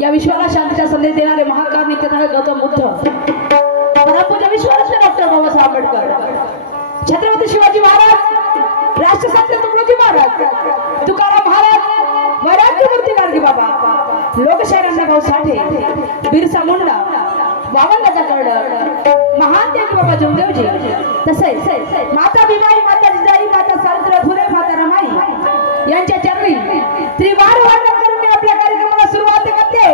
या विश्वाला शांतीचा संदेश देणारे महाकारुणिक तथागत गौतम बुद्ध, परमपूज्य विश्वरत्न डॉक्टर बाबासाहेब आंबेडकर, छत्रपती शिवाजी महाराज, राष्ट्रसंत तुकडोजी महाराज, तुकाराम महाराज, वैराग्य मूर्ती गाडगे बाबा, लोकशाहीर अण्णाभाऊ साठे, बिरसा मुंडा, बाबांचा कर्ड, महान त्यागी बाबा जोगदेवजी, तसेच माता भीमाई, माता जिजाई, माता सावित्रीबाई फुले, माता रमाई यांच्या चरणी त्रिवार वंदन करून आपल्या कार्यक्रमाला सुरुवात करते.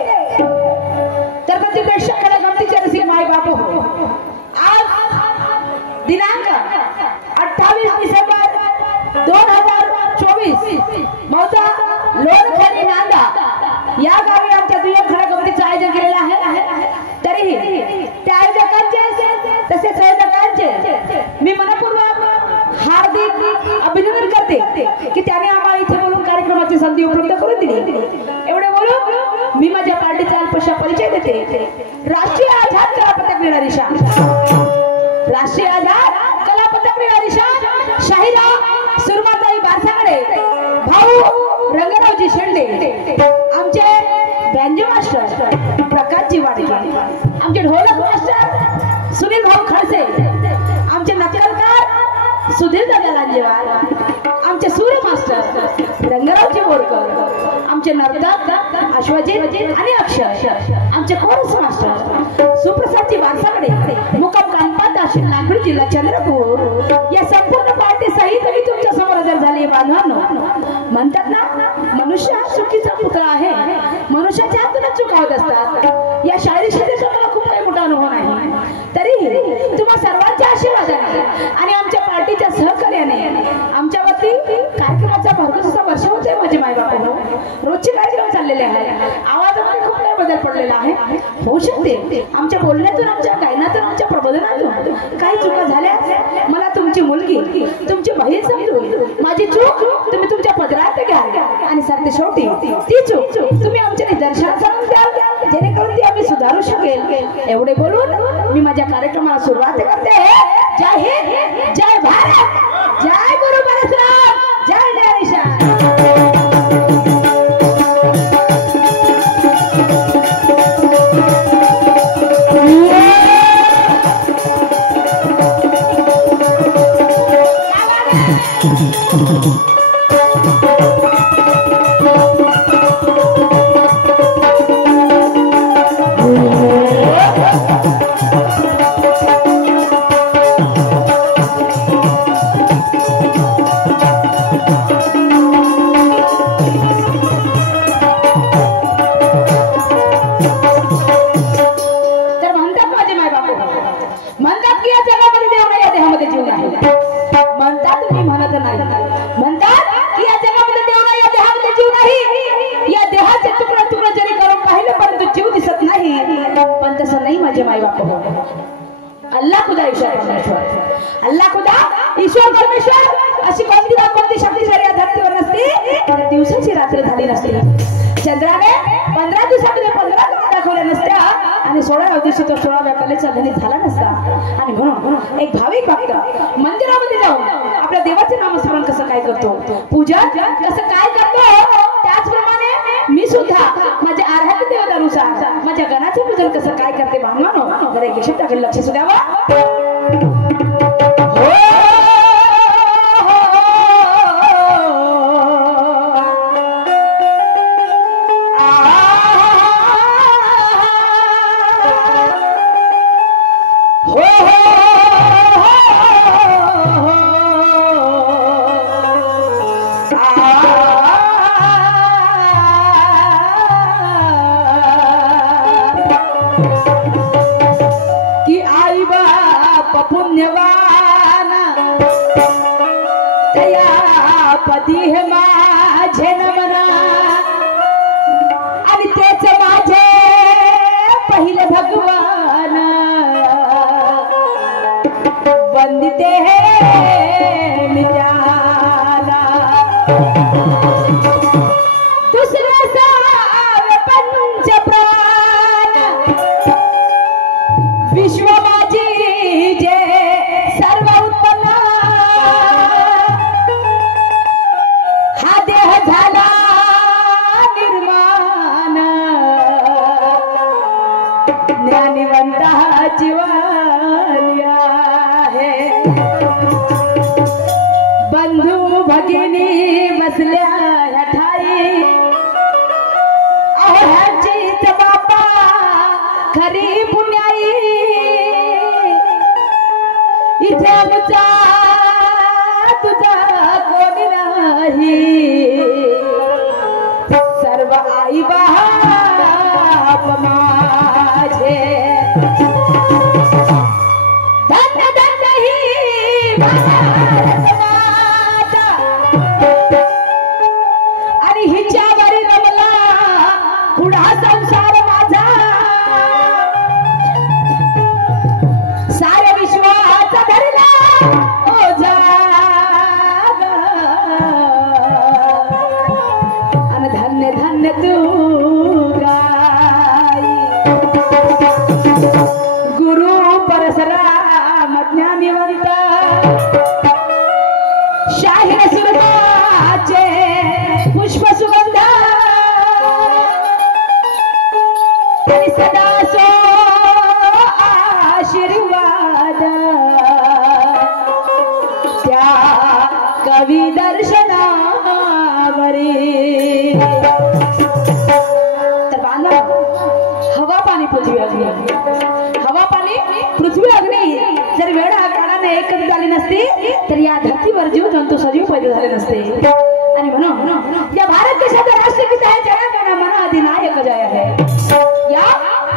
तर म्हणजे प्रेक्षकाला गमतीचे रसिक माय बाप हो, आज दिनांक 28 डिसेंबर 2024 मौजा लोणखडी नांदा या गावी आमच्या दुय्यम खरा गमतीचं आयोजन केलेलं आहे. तरीही त्या आयोजकांचे तसेच संयोजकांचे मी मनपूर्वक हार्दिक अभिनंदन करते की त्याने आम्हाला इथे बोलून कार्यक्रमाची संधी उपलब्ध करून दिली. एवढे बोलून मी माझ्या पार्टीचा अल्पशा परिचय देते. राष्ट्रीय आझाद कला पथक मिळणारी शान, राष्ट्रीय आझाद कला पथक मिळणारी शान शाहीरा सुरमाताई बारसाकडे, भाऊ रंगरावजी शेंडे, आमचे बँजो मास्टर प्रकाशजी वाडके, आमचे ढोलक मास्टर सुनील भाऊ खडसे, आमचे नकलकार सुधीर दादा लांजेवार, आमचे सूर्य मास्टर रंगरावजी बोरकर, आमचे नर्तक अश्वजित आणि अक्षय, आमचे कोरस मास्टर सुप्रसादजी वारसाकडे, मुक्काम कानपाट दाशिल नागपूर जिल्हा चंद्रपूर. या संपूर्ण पार्टी सहित मी तुमच्या समोर हजर झाली. बांधवांनो, म्हणतात ना मनुष्य हा चुकीचा पुतळा आहे, मनुष्याच्या हातूनच चुका होत असतात. या शायरी क्षेत्राचा मला खूप काही मोठा अनुभव नाही, तरीही तुम्हा सर्वांच्या आशीर्वादाने आणि आमच्या पार्टीच्या सहकार्याने आमच्यावरती कार्यक्रमाचा भरघोस असा वर्ष होते. माझे मायबाप रोजचे कार्यक्रम चाललेले आहे, आवाजामध्ये खूप काही बदल पडलेला आहे. होऊ शकते आमच्या बोलण्यातून, आमच्या गायनातून, आमच्या प्रबोधनातून काही चुका झाल्या. मला तुमची मुलगी, तुमची बहीण समजून माझी चूक तुम्ही तुमच्या पदरात घ्या आणि सरते शेवटी ती चूक तुम्ही आमच्या निदर्शनास आणून द्याल, जेणेकरून ती आम्ही सुधारू शकेल. एवढे बोलून मी माझ्या कार्यक्रमाला सुरुवात करते. जय हिंद, जय भारत, जय गुरु परशुराम, जय ज्ञानेश्वर. म्हणतात की या जगामध्ये देव नाही, या देहामध्ये जीव नाही. हो अल्लाह खुदा ईश्वर परमेश्वर अल्लाह खुदा ईश्वर परमेश्वर अशी कोणती शक्तिशाली या धरतीवर नसती तर दिवसाची रात्र झाली नसती चंद्राने 15 दिवसामध्ये 15 दाखवल्या नसत्या आणि 16व्या दिवशी तो 16व्या कलेचा धनी झाला नसता आणि म्हणून एक भाविक भक्त मंदिरामध्ये जाऊन आपल्या देवाचे नामस्मरण कसं काय करतो पूजा कसं काय करतो त्याचप्रमाणे मी सुद्धा माझ्या आराध्य देवतानुसार माझ्या गणाचे पूजन कसं काय करते बांधवानो जरा एक शब्दाकडे लक्ष असू द्यावा पुण्यवान तया पदी माझे नमना आणि तेच माझे पहिले भगवान वंदिते मी त्याला दुसरे सावे पंच प्राण विश्व जे सर्व उत्पन्न हा देह झाला निर्माण ज्ञानिवंत जीवन आहे बंधू भगिनी बसल्या ह्या ठाई ह्याचीच बापा खरी पुण्याई इथे आमचा तुझा कोणी नाही सर्व आई बाप माझे धन्य धन्य ही माता आणि हिच्यावरी रमला पुढा संसार माझा साऱ्या विश्वाचा धरला ओ जाग आणि धन्य धन्य तू गाई गुरु परशुराम ज्ञानिवंत शाहीर सुरताचे पुष्प सुगंध आणि सदा सो आशीर्वाद त्या कवी दर्शनावरी तर बांधा हवा पाणी पृथ्वी अग्नी हवा पाणी पृथ्वी अग्नी जर वेळ काळाने एकच झाली नसती तर या धरतीवर जीव जंतू सजीव पैदा झाले नसते आणि म्हणून या भारत देशाचा राष्ट्रगीत आहे जन गण मन अधिनायक जय आहे या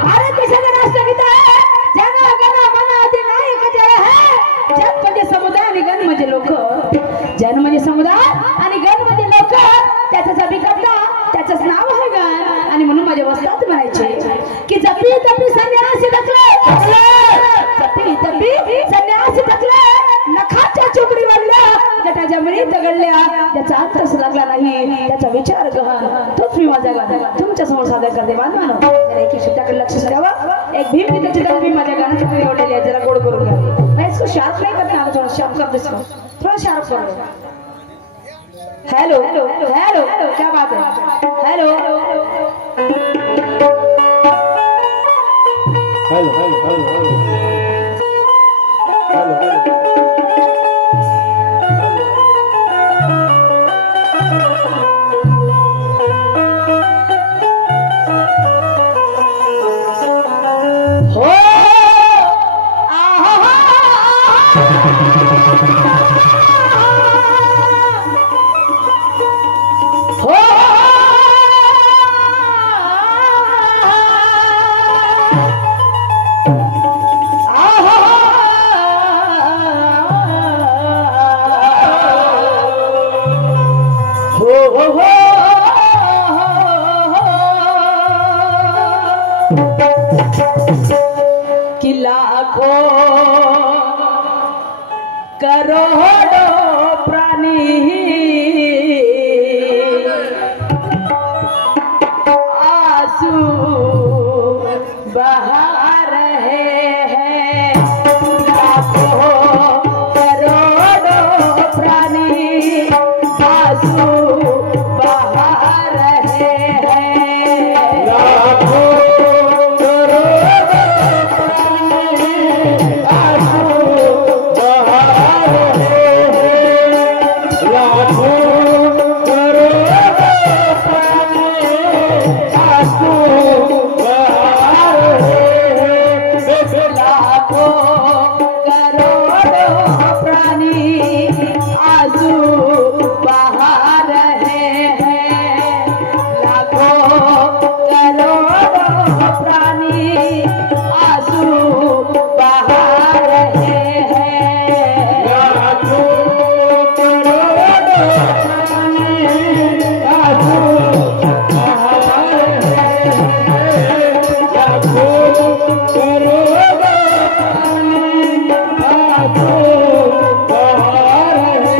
भारत देशाचा राष्ट्रगीत आहे जन गण मन अधिनायक जय आहे जन म्हणजे समुदाय आणि गण म्हणजे लोक जन म्हणजे समुदाय आणि गण म्हणजे लोक त्याचाच अभिकर्ता त्याचंच नाव आहे गण आणि म्हणून माझ्या वस्तात म्हणायचे की जपी तपी संन्यासी धकले जपी तपी संन्यासी धकले नखाच्या चोपडी वाढल्या जटा जमिनी दगडल्या त्याचा अर्थच लागला नाही त्याचा विचार गहन तोच मी माझ्या गाण्यात तुमच्या समोर सादर करते बांधवानो एक शब्दाकडे लक्ष द्यावं एक भीम गीताची गाणी मी माझ्या गाण्याची एवढलेली आहे जरा गोड करून घ्या मैं इसको शार्प नहीं करते आना थोड़ा शार्प कर दो थोड़ा शार्प कर दो हेलो हेलो हेलो क्या बात है hello hello hello hello hello कि लाखों करोड़ों प्राणी आंसू बहा रहे हैं। लाखों करोड़ों प्राणी आंसू बहा रहे हैं। लाखों करोड़ों प्राणी आंसू बहा रहे हैं। लाखों करोड़ों प्राणी आंसू बहा रहे हैं। लाखों करोड़ों प्राणी आंसू बहा रहे हैं। लाखों करोड़ों प्राणी आंसू बहा रहे हैं। लाखों करोड़ों प्राणी आंसू बहा रहे हैं। लाखों करोड़ों प्राणी आंसू बहा रहे हैं।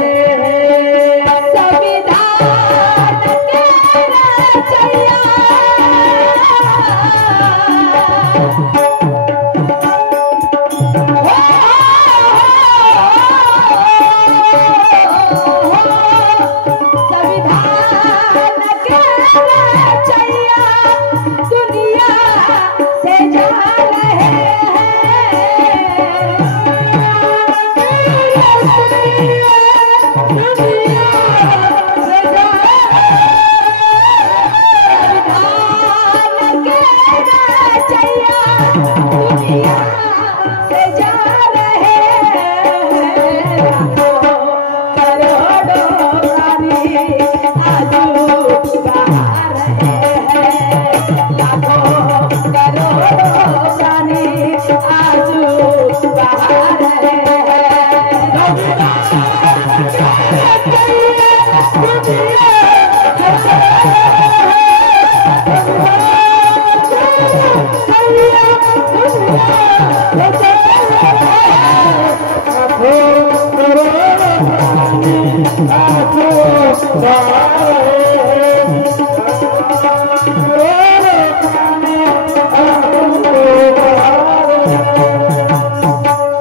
संविधान के रचैया संविधान के रचैया दुनिया से जा रहे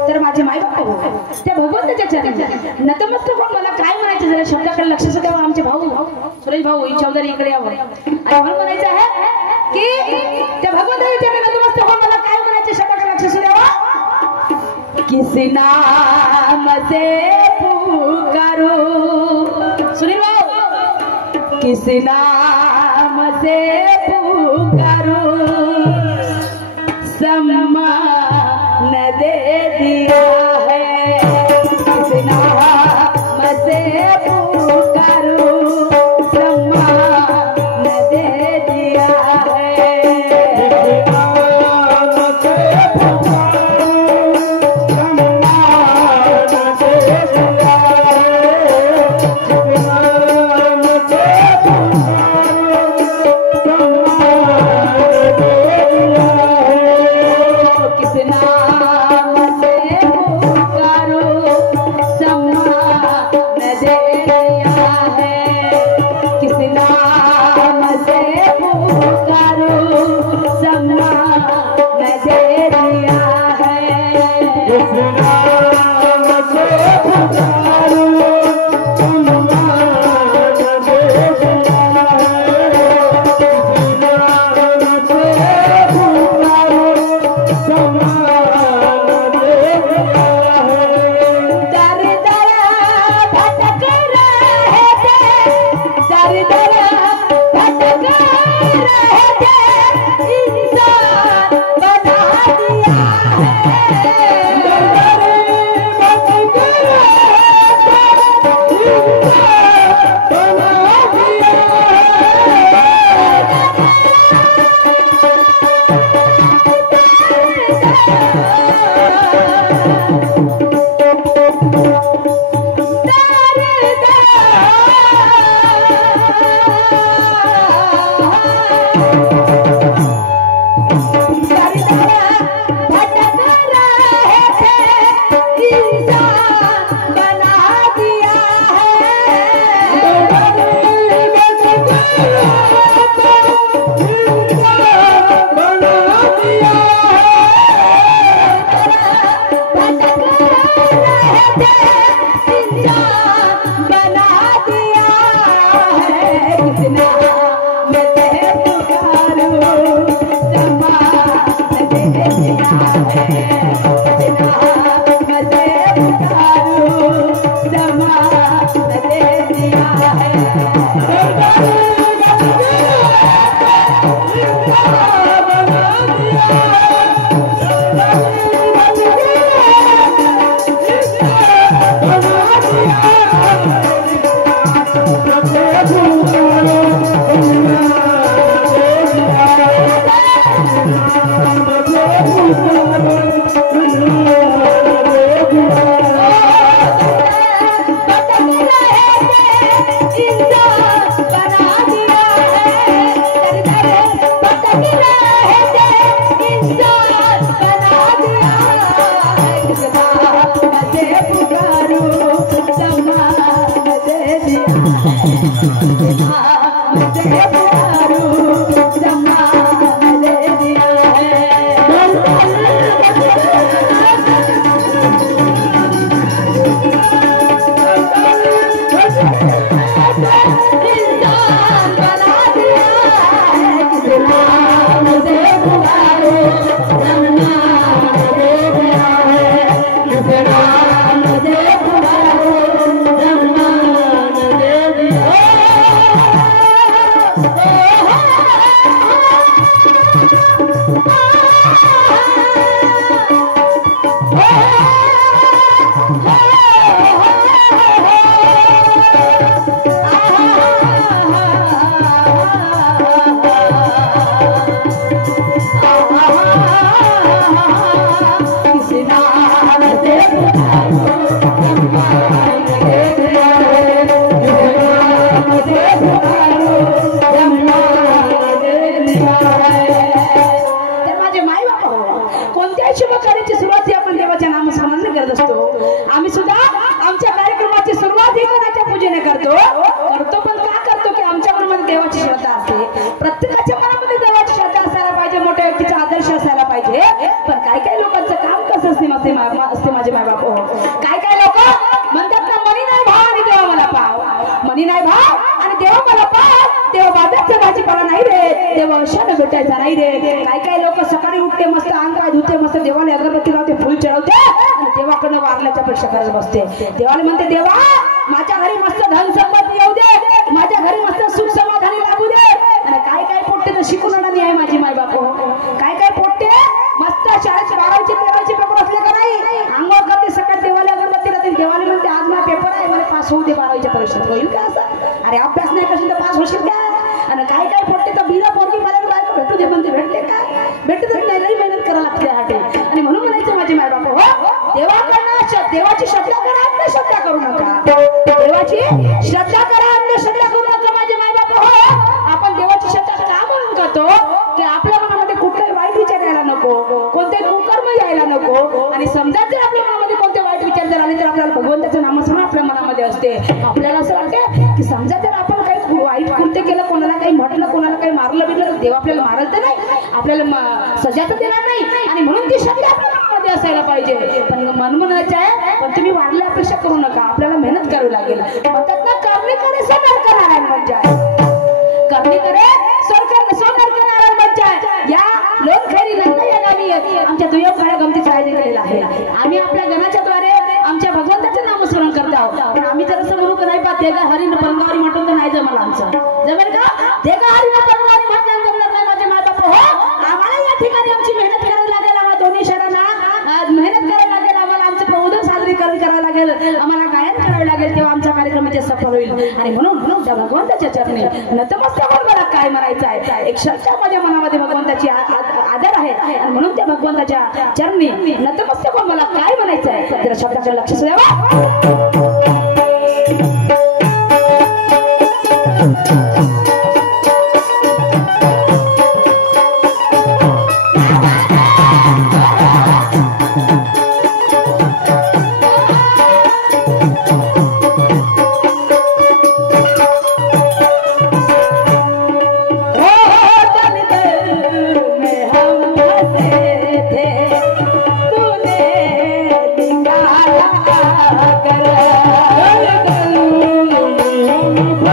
तर माझे माय बाप त्या भगवंताच्या चरणी नतमस्तक होऊन मला काय म्हणायचं जरा शब्दाकडे लक्ष द्यावं. आमचे भाऊ सुरेश भाऊ चौधरी इकडे यावं आणि मला म्हणायचं आहे की त्या भगवंताच्या चरणी नतमस्तक होऊन मला काय म्हणायचं शब्दाकडे लक्ष द्यावं. किसी नाम से पुकारू सुनील भाऊ किसी नाम से पुकारू सम्मान दे दिया है. किसी नाम से पुकारू सम्मान दे दिया है. देवाला म्हणते देवा माझ्या घरी मस्त धन संपत्ती येऊ दे, माझ्या घरी मस्त सुख समाधानी लाभू दे. आणि काय काय पोट्टे तर शिकून आणली आहे माझी माय बाप. काय काय पोट्टे मस्त शाळेत 12वीचे 13वीचे पेपर असले का नाही अंघोळ करते सकाळी देवाला अगरबत्ती राहते. देवाला म्हणते आज माझा पेपर आहे मला पास होऊ दे 12वीच्या परीक्षेत. होईल का असं? अरे अभ्यास नाही कशी तर पास होशील का? आणि काय काय पोट्टे तर बिना पोरगी मला बायको भेटू दे म्हणते. भेटले का? भेटतच नाही. लई मेहनत करावं लागते हाटे. आणि म्हणून म्हणायचं माझी माय बाप हो देवाकडनं देवाची श्रद्धा करा, अंधश्रद्धा करू नका. देवाची श्रद्धा करा, अंधश्रद्धा करू नका माझे माय बाप हो. आपण देवाची श्रद्धा का म्हणून करतो की आपल्या मनामध्ये कुठलाही वाईट विचार यायला नको, कोणते कुकर्म यायला नको. आणि समजा जर आपल्या मनामध्ये कोणते वाईट विचार जर आले तर आपल्याला भगवंताचं नामस्मरण आपल्या मनामध्ये असते. आपल्याला असं वाटतं की समजा जर आपण काही वाईट कृत्य केलं, कोणाला काही म्हटलं, कोणाला काही मारलं बिरलं तर देव आपल्याला मारत नाही, आपल्याला सजा तर देणार नाही. आणि म्हणून ती श्रद्धा आपल्या मनामध्ये असायला पाहिजे. पण मन म्हणायचं आहे पण तुम्ही वाढल्या अपेक्षा करू नका, आपल्याला मेहनत करावी लागेल. म्हणतात ना करणे करे सो नरक नारायण बन जाय, करणे करे सो नरक नारायण बन जाय. या लोणखैरी नंदा या गावी आमच्या दुय्यम काळ्या गमतीचं आयोजन केलेलं आहे. आम्ही आपल्या गणाच्या द्वारे आमच्या भगवंताचं नामस्मरण करत आहोत. पण आम्ही जर असं म्हणू का नाही पाहते का हरिण पंगावरी म्हटलं तर नाही जमलं आमचं. जमेल का? ते का हरिण पंगावरी म्हटलं जमणार नाही माझे माय बाप हो. आम्हाला या ठिकाणी आमची मेहनत करावी लागेल. आम्हाला दोन्ही शहरांना मेहनत करावी लागेल. आम्हाला आमचं प्रबोधन सादरीकरण करावं लागेल, आम्हाला गायन करावं लागेल, तेव्हा आमच्या कार्यक्रमाचे सफल होईल. आणि म्हणून त्या भगवंताच्या चरणी नतमस्तक होऊन मला काय म्हणायचं आहे. एक श्रद्धा माझ्या मनामध्ये भगवंताची आदर आहे. आणि म्हणून त्या भगवंताच्या चरणी नतमस्तक होऊन मला काय म्हणायचं आहे. जरा शब्दाकडे लक्ष द्यावा.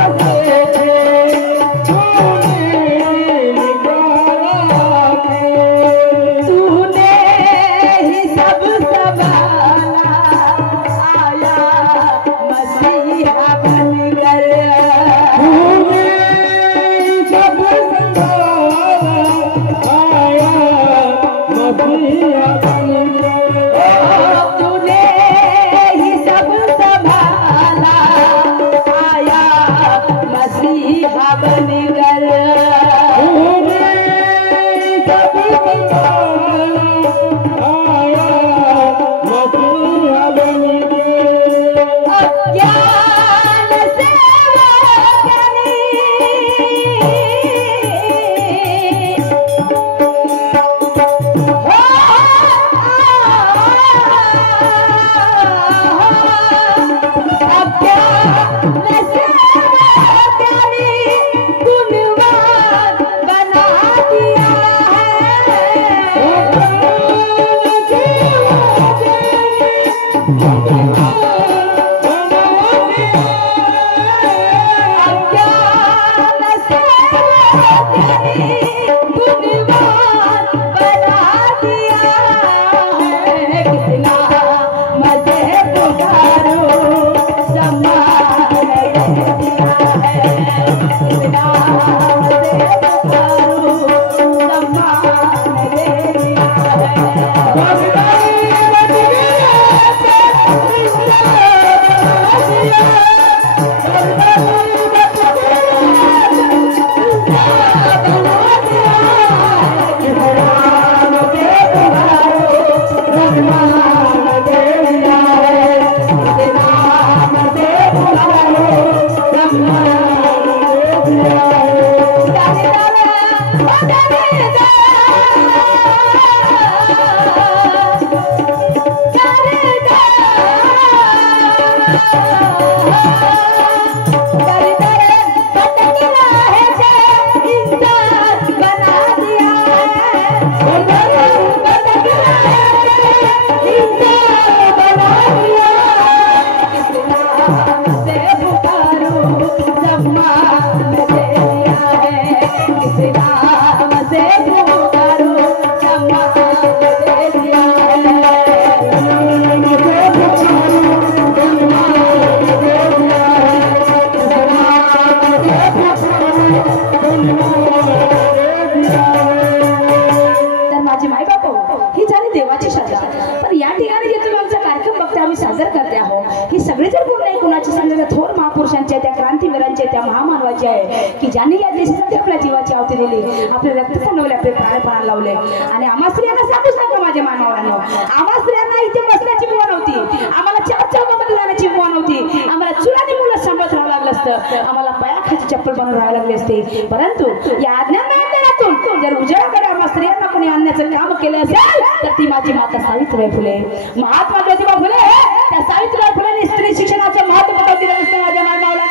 कर मसीहा बनकर तूने कभी आया मसीहा बनकर अज्ञान से की ज्यांनी या देशासाठी आपल्या जीवाची आहुती दिली, आपले रक्त सांडवले, आपले प्राणपण लावले. आणि आम्हा स्त्रियांना सांगूच नका माझ्या मानवांनो, आम्हा स्त्रियांना इथे बसण्याची मुभा नव्हती, आम्हाला चार चौकामध्ये जाण्याची मुभा नव्हती, आम्हाला चुलाने मुलं सांभाळत राहावं लागलं असतं, आम्हाला पायाखाली चप्पल बनवून राहावं लागले असते. परंतु या आज्ञानातून जर उजेडाकडे आम्हा स्त्रियांना कोणी आणण्याचं काम केलं असेल तर ती माझी माता सावित्रीबाई फुले, महात्मा ज्योतिबा फुले. त्या सावित्रीबाई फुलेंनी स्त्री शिक्षणाचं महत्त्व पटवून दिलं नसतं माझ्या मानवाला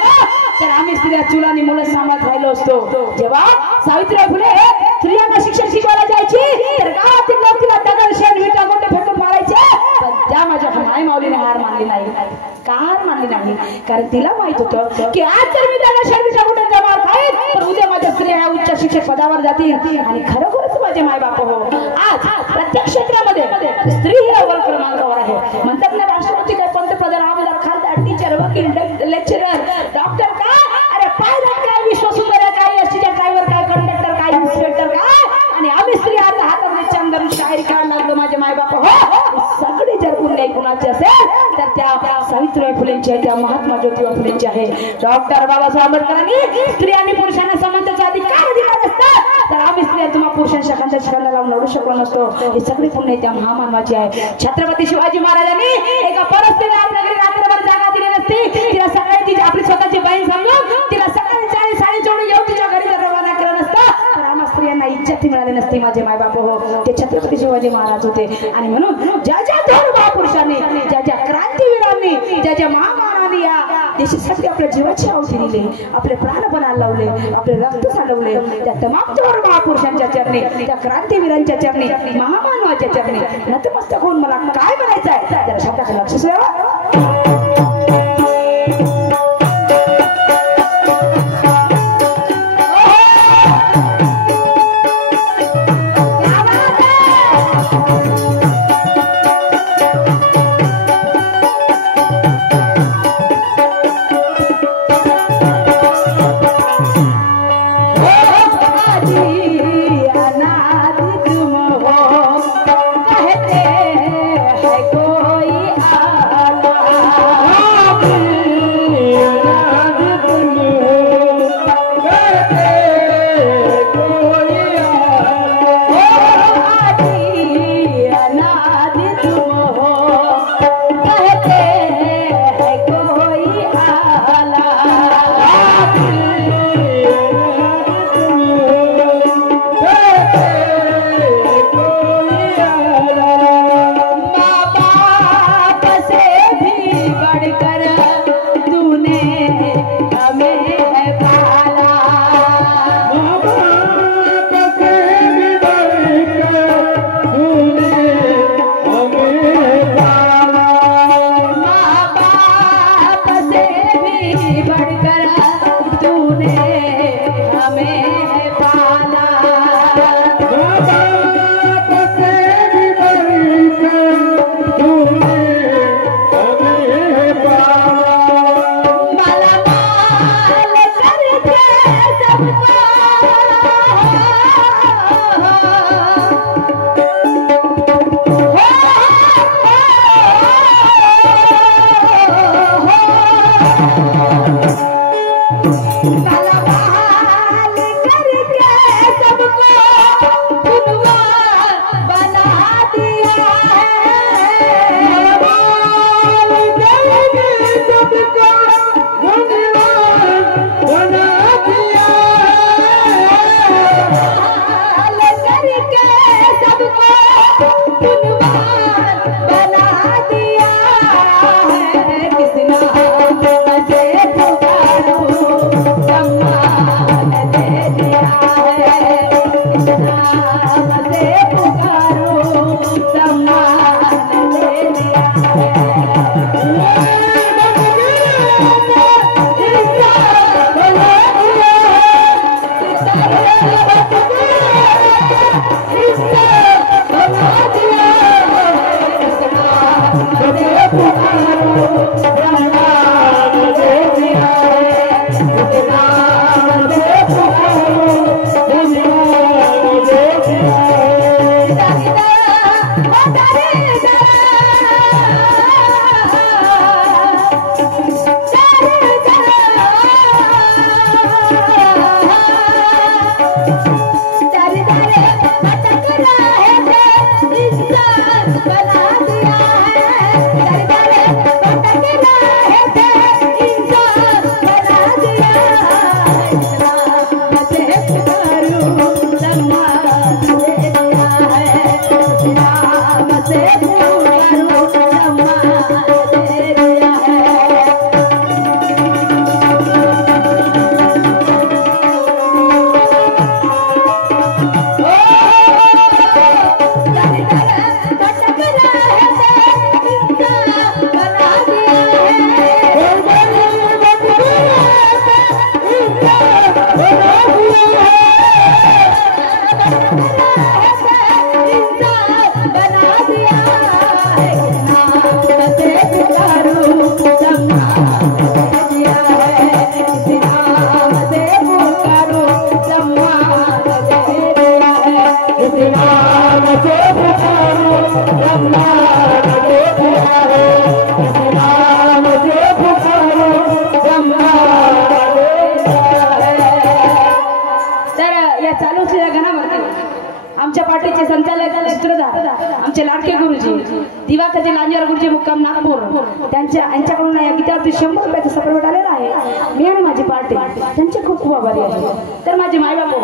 तर आम्ही स्त्रिया चुलाने मुलं सांभाळत राहिलो असतो. जेव्हा सावित्रीबाई फुले स्त्रियांना शिक्षण शिकवायला जायची तर गावातील लोक तिला दगड शेण विटा मोठे फेकून मारायचे, पण त्या माझ्या माय माऊलीने हार मानली नाही. का हार मानली नाही? कारण तिला माहित होतं की आज जर मी दगड शेण विटा मोठ्यांचा मार खाईन तर उद्या माझ्या स्त्रिया उच्च शिक्षक पदावर जातील. आणि खरोखरच माझे माय बाप हो, आज प्रत्येक क्षेत्रामध्ये स्त्री ही अव्वल क्रमांकावर आहे. म्हणतात ना राष्ट्रपती काय, पंतप्रधान, आमदार, खासदार, टीचर, वकील, लेक्चरर, डॉक्टर काय, अरे पायलट काय, विश्वसुंदर काय, एसटीच्या ड्रायव्हर काय, कंडक्टर काय, इन्स्पेक्टर काय. आणि आम्ही स्त्री आता हातामध्ये चंदन शाहीर काय लागलं माझे माय बाप हो. सगळे जर पुण्य कुणाचे असेल तर त्या सावित्रीबाई फुलेंची आहे, त्या महात्मा ज्योतिबा फुलेंची आहे. डॉक्टर बाबासाहेब आंबेडकरांनी स्त्रियांनी पुरुषांना समानतेचा अधिकार दिला नसता तर आम्ही स्त्रिया तुम्हाला पुरुषांच्या खांद्यात शिकायला लावून लढू शकलो नसतो. हे सगळे पुण्य त्या महामानवाचे आहे. छत्रपती शिवाजी महाराजांनी एका परस्त्रीला आपल्या घरी रात्रभर जागा दिली नसती, तिला सकाळी तिची आपली स्वतःची बहीण समजून तिला सकाळी साडी जोडून येऊन तिच्या घरी जर रवाना केलं नसतं तर आम्हा स्त्रियांना इज्जत मिळाली नसती माझे माय बाप हो. ते छत्रपती शिवाजी महाराज होते. आणि म्हणून ज्या ज्या थोर महापुरुषांनी, ज्या ज्या क्रांतीवीरांनी, ज्या ज्या महामानांनी या देशासाठी आपल्या जीवाची आहुती दिली, आपले प्राणपणाला लावले, आपले रक्त सांडवले, त्या तमाम थोर महापुरुषांच्या चरणी, त्या क्रांतीवीरांच्या चरणी, महामानवाच्या चरणी नतमस्तक होऊन मला काय म्हणायचं आहे त्या शब्दाकडे लक्ष द्यावं. कोई आला तूने हमें पाला। आमच्या पार्टीचे संचालक सूत्रधार आमचे लाडके गुरुजी दिवाकरजी लांजेवार गुरुजी मुक्काम नागपूर यांच्याकडून या गीतावरती 100 रुपयाचा सपोर्ट आलेला आहे। मी आणि माझी पार्टी त्यांचे खूप खूप आभारी आहे। तर माझे मायबाप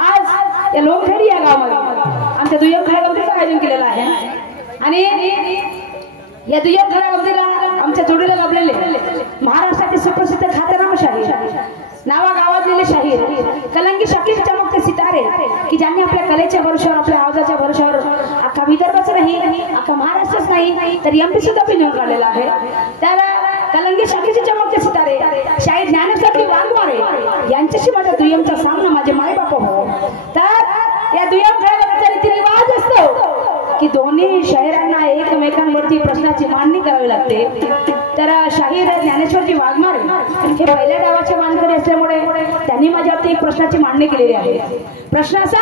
आज या लोमखेडी या गावामध्ये आमच्या दुय्यम खेळागमतीचं आयोजन केलेलं आहे आणि या दुय्यम खेळागमतीला आमच्या जोडीला लाभलेले महाराष्ट्राचे सुप्रसिद्ध ख्यातनाम शाहीर नावा गावातलेले शाहीर कलंगी शाकीर चमकते सितारे की ज्यांनी आपल्या कलेच्या भरोशावर आपल्या आवाजाच्या भरोशावर अख्खा विदर्भच नाही अख्खा महाराष्ट्रच नाही तर एमपी सुद्धा पिंजून काढलेला आहे। तर कलंगी शाकीरचे चमकते सितारे शाहीर ज्ञानेश्वर वाघमारे यांच्याशी माझ्या दुय्यमचा सामना माझे मायबाप हो। तर या दुय्यम खेळाचा रीतिरिवाज असतो की दोन्ही शाहिरांना एकमेकांवरती प्रश्नाची मांडणी करावी लागते। तर शाहीर ज्ञानेश्वरजी वाघमारे हे पहिल्या डावाचे मानकरी असल्यामुळे त्यांनी माझ्यावरती एक प्रश्नाची मांडणी केलेली आहे। प्रश्न असा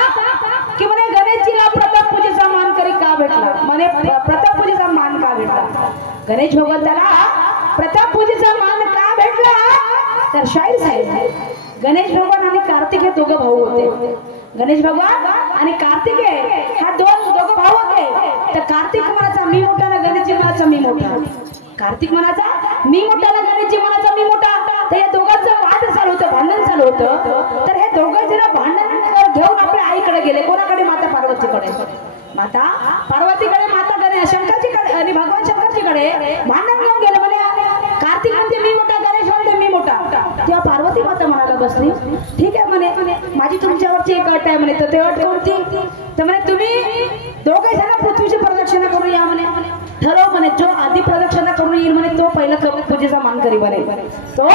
की म्हणे गणेशजीला प्रताप पूजेचा मानकरी का भेटला, म्हणे प्रताप पूजेचा मान का भेटला, गणेश भगवंताला प्रताप पूजेचा मान का भेटला। तर शाहीर साहेब गणेश भगवान आणि कार्तिक हे दोघं भाऊ होते। गणेश भगवान आणि कार्तिक हा दोघं भाऊ होते। तर कार्तिक म्हणाचा मी मोठा ना गणेशजी म्हणाचा मी मोठा, कार्तिक म्हणाचा मी मोठा ना गणेशजी म्हणाचा मी मोठा। तर या दोघांचं वाद चालू होतं, भांडण चालू होतं। तर हे दोघं जण भांडण घेऊन आपल्या आईकडे गेले, कोणाकडे, माता पार्वतीकडे। माता पार्वतीकडे, माता गणेश शंकरजीकडे आणि भगवान शंकरजीकडे भांडण घेऊन गेले। म्हणे कार्तिक म्हणते मी मोठा, गणेश म्हणते मी मोठा। तेव्हा पार्वती माता म्हणायला बसली ठीक आहे म्हणे माझी तुमच्यावरची एक अट आहे म्हणे। तर ते अट कोणती, तर म्हणे तुम्ही दोघे जण पृथ्वीची प्रदक्षिणा करून या म्हणे। ठरव म्हणे जो आधी प्रदक्षिणा करून येईल म्हणे तो पहिला पूजेचा मानकरी बनेल, तो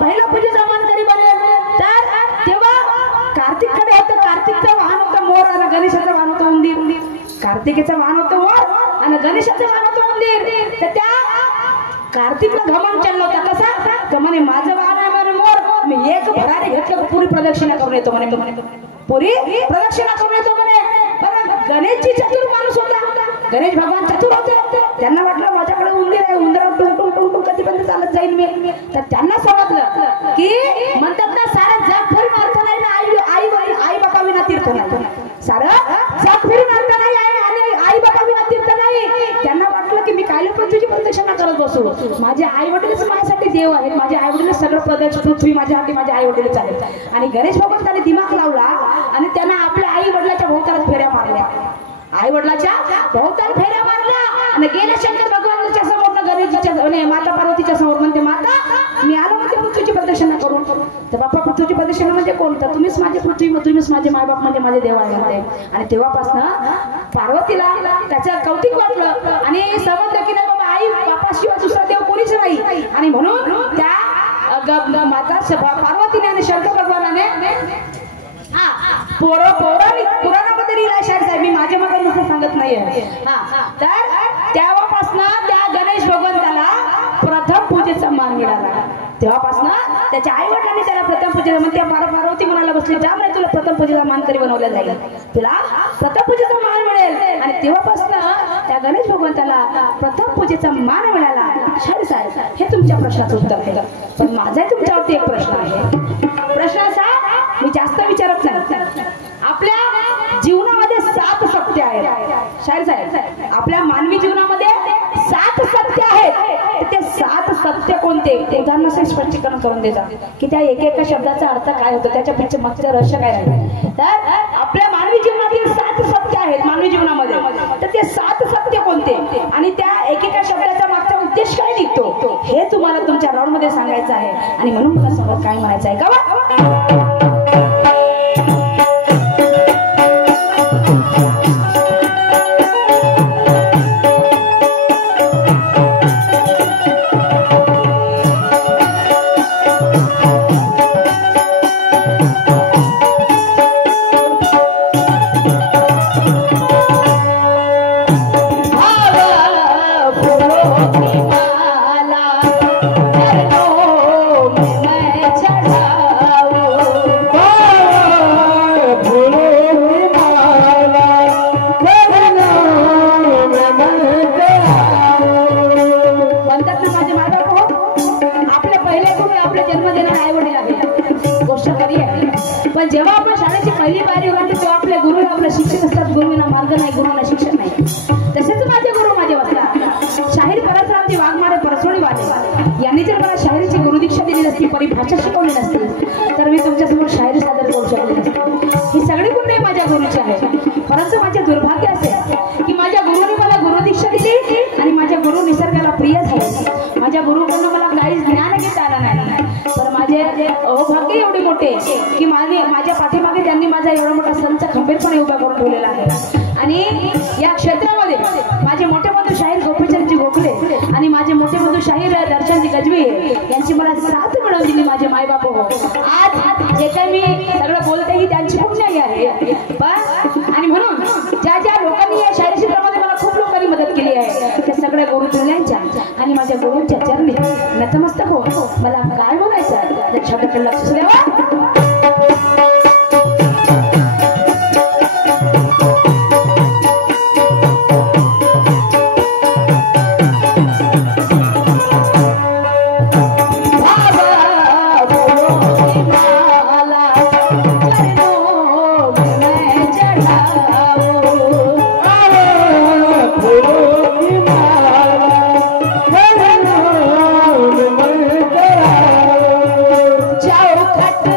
पहिला पूजेचा मानकरी बनेल। कार्तिकेचं मान होतं वर आणि गणेशाचं मान होतं मंदिर. तर त्या कार्तिकला घमंड चालला होता कसा तर म्हणे माझं वाहन आहे म्हणे मोर, मी एक भरारी घेतलं पुरी प्रदक्षिणा करून येतो म्हणे, पुरी प्रदक्षिणा करून येतो म्हणे. पण गणेशजी चतुर माणूस होता, गणेश भगवान चतुर होते. त्यांना वाटलं माझ्याकडे उंदीर आहे, उंदरावर टुंग टुंग टुंग टुंग कधीपर्यंत चालत जाईल मी. तर त्यांना समजलं की म्हणतात ना सारं जग फिरून अर्थ नाही ना, आई बाबा विना तीर्थ नाही, सारं जग फिरून अर्थ नाही आणि आई बाबा विना तीर्थ नाही. त्यांना वाटलं की मी काय पण तुझी प्रदक्षिणा करत बसू, माझे आई वडीलच माझ्यासाठी देव आहेत, माझे आई वडील सगळं पृथ्वी माझ्यासाठी माझे आई वडीलच आहेत. आणि गणेश भगवान त्याने दिमाग लावला आणि त्यांना आपल्या आई वडिलाच्या भोवताला फेऱ्या मारल्या, आई वडिलाच्या भोवताला फेऱ्या मारल्या आणि गेल्या शंकर भगवानाच्या समोर गणेशजीच्या माता पार्वतीच्या समोर म्हणते माता मी आलो म्हणते पृथ्वीची प्रदक्षिणा करून. तर बाप्पा पृथ्वीची प्रदक्षिणा म्हणजे कोण, तर तुम्हीच माझी पृथ्वी, तुम्हीच माझे मायबाप म्हणजे माझे देव आहे म्हणते. आणि तेव्हापासून पार्वतीला त्याचं कौतिक वाटलं आणि समजलं की नाही बाबा आई बापाशिवाय दुसरा देव कोणीच नाही. आणि म्हणून त्या माता पार्वतीने आणि शंकर भगवानाने पुराणामध्ये लिहिला शाहीर साहेब, मी माझ्या मग नुसतं सांगत नाहीये. तर तेव्हापासून त्या गणेश भगवंताला प्रथम पूजेचा मान मिळाला. तेव्हापासून त्याच्या आई वडिलांनी त्याला प्रथम पूजेचा मान, त्या पार्वती म्हणायला बसली जा म्हणे तुला प्रथम पूजेचा मानकरी बनवला जाईल, तुला प्रथम पूजेचा मान मिळेल. आणि तेव्हापासून त्या गणेश भगवंताला प्रथम पूजेचा मान मिळाला. शाहीर साहेब हे तुमच्या प्रश्नाचं उत्तर आहे, पण माझा तुमच्यावरती एक प्रश्न आहे. प्रश्न असा मी जास्त विचारत नाही, आपल्या जीवनामध्ये 7 सत्य आहेत. शाहीर साहेब आपल्या मानवी जीवनामध्ये 7 सत्य आहेत, ते 7 सत्य कोणते उदाहरणासह स्पष्टीकरण करून देतात की त्या एकेका शब्दाचा अर्थ काय होतो, त्याच्या पिछे मागचं रहस्य काय आहे. तर आपल्या मानवी जीवनातील 7 सत्य आहेत मानवी जीवनामध्ये, तर ते 7 सत्य कोणते आणि त्या एकेका शब्दाचा मागचा उद्देश काय निघतो हे तुम्हाला तुमच्या राऊंड मध्ये सांगायचं आहे. आणि म्हणून मला सगळं काय म्हणायचं आहे का पण जेव्हा आपण शाळेची पहिली पायरी होते तेव्हा आपल्या गुरुला आपलं शिक्षण असतात, गुरुविना मार्ग नाही, गुरुना शिक्षण नाही. तसेच माझे गुरु माझे वसला शाहीर परसरामजी वाघमारे परसोडी वाले यांनी जर मला शाहिरीची गुरुदीक्षा दिली नसती, परिभाषा शिकवली नसती, तर मी तुमच्यासमोर शाहिरी सादर करू शकले नसते. ही सगळी गुण माझ्या गुरुची आहे. परंतु माझे दुर्भाग्य असे की माझ्या गुरुने मला गुरुदीक्षा दिली आणि माझ्या गुरु निसर्गाला प्रिय झाले. माझ्या गुरुकडून मला काहीच ज्ञान घेता आलं नाही, तर माझे अभाग्य एवढे मोठे की माझ्या पाठीमागे त्यांनी माझा एवढा मोठा संच खंबीरपणे उभा करून ठेवलेला आहे. आणि या क्षेत्रामध्ये माझे मोठे बंधू शाहीर गोपीचंदजी गोखले आणि माझे मोठे बंधू शाहीर दर्शनजी गजवी यांची मला साथ मिळवून दिली माझे मायबाप. आज जे काही मी सगळं बोलते ही त्यांची पुण्याई आहे. पण आणि म्हणून ज्या ज्या लोकांनी या शाहीर क्षेत्रामध्ये मला खूप लोकांनी मदत केली आहे त्या सगळ्या गुरुजनांच्या आणि माझ्या गुरूंच्या चरणी नतमस्तक हो. मला काय बोलायचं त्या शब्दाकडे लक्ष द्यावा. जाओ खट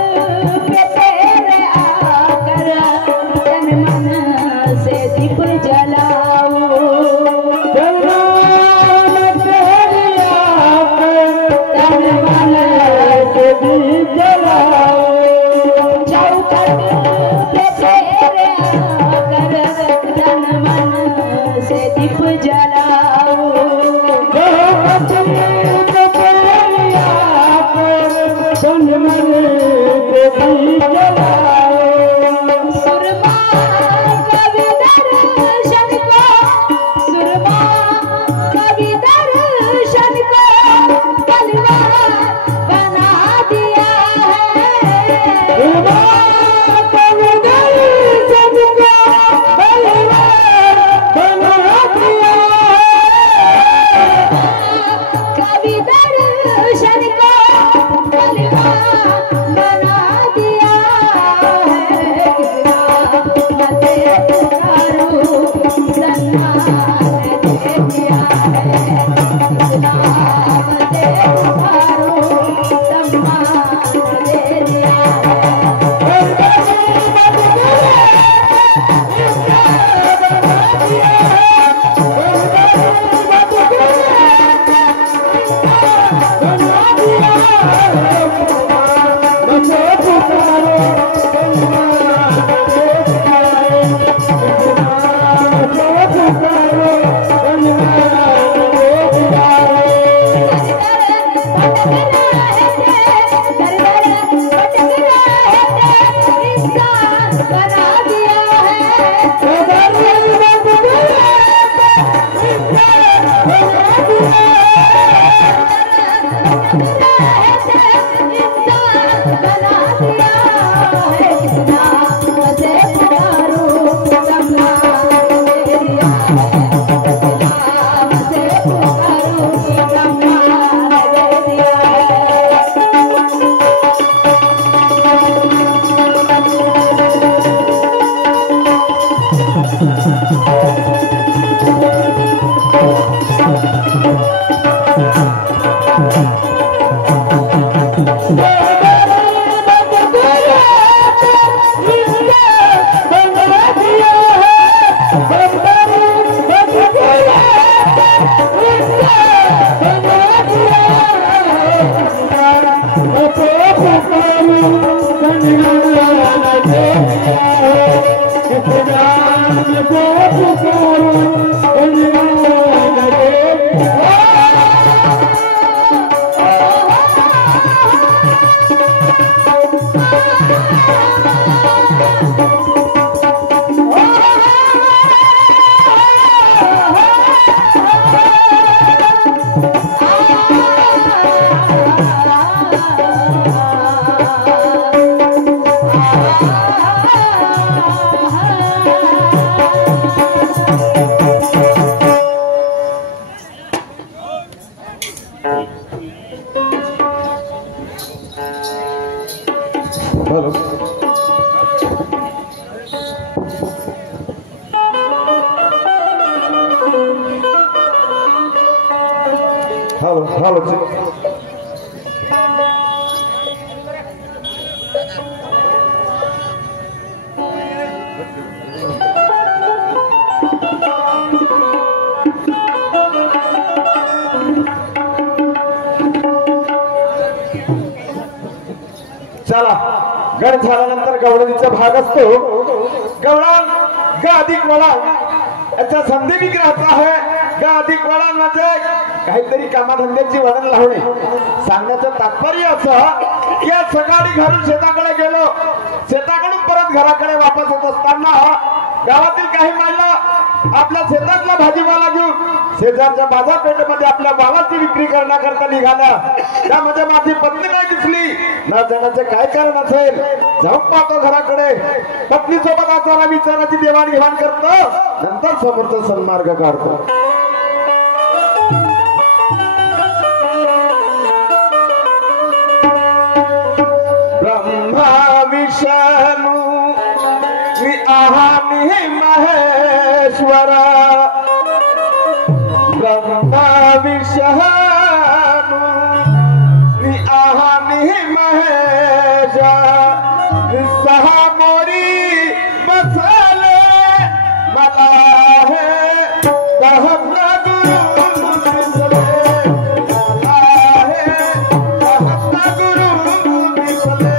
चला गड झाल्यानंतर गवळणीचा भाग असतो. गवळण ग अधिक वळण याचा संधी विग्रहाचा आहे. ग अधिक वळण म्हणजे काहीतरी कामाधंद्याची वळण लावणे. सांगण्याचं तात्पर्य असं की आज सकाळी घरून शेताकडे गेलो, शेताकडून परत घराकडे वापस येत असताना गावातील काही महिला आपल्या शेतातला भाजीपाला घेऊन शेजारच्या बाजारपेठेमध्ये आपल्या मालाची विक्री करण्याकरता निघाल्या. त्यामध्ये माझी पत्नी नाही दिसली. न जाण्याचे काय कारण असेल, जाऊन पाहतो घराकडे. पत्नी सोबत आचारा विचाराची देवाणघेवाण करतो, नंतर समोरचा सन्मार्ग काढतो. ब्रह्मा विष्णू मी अहमी महेश्वर. ब्रह्मा विष्णू मी अहमी महेश. सहा मोरी बसले मला हे दहत गुरु दिसले. मला हे दहत गुरु दिसले.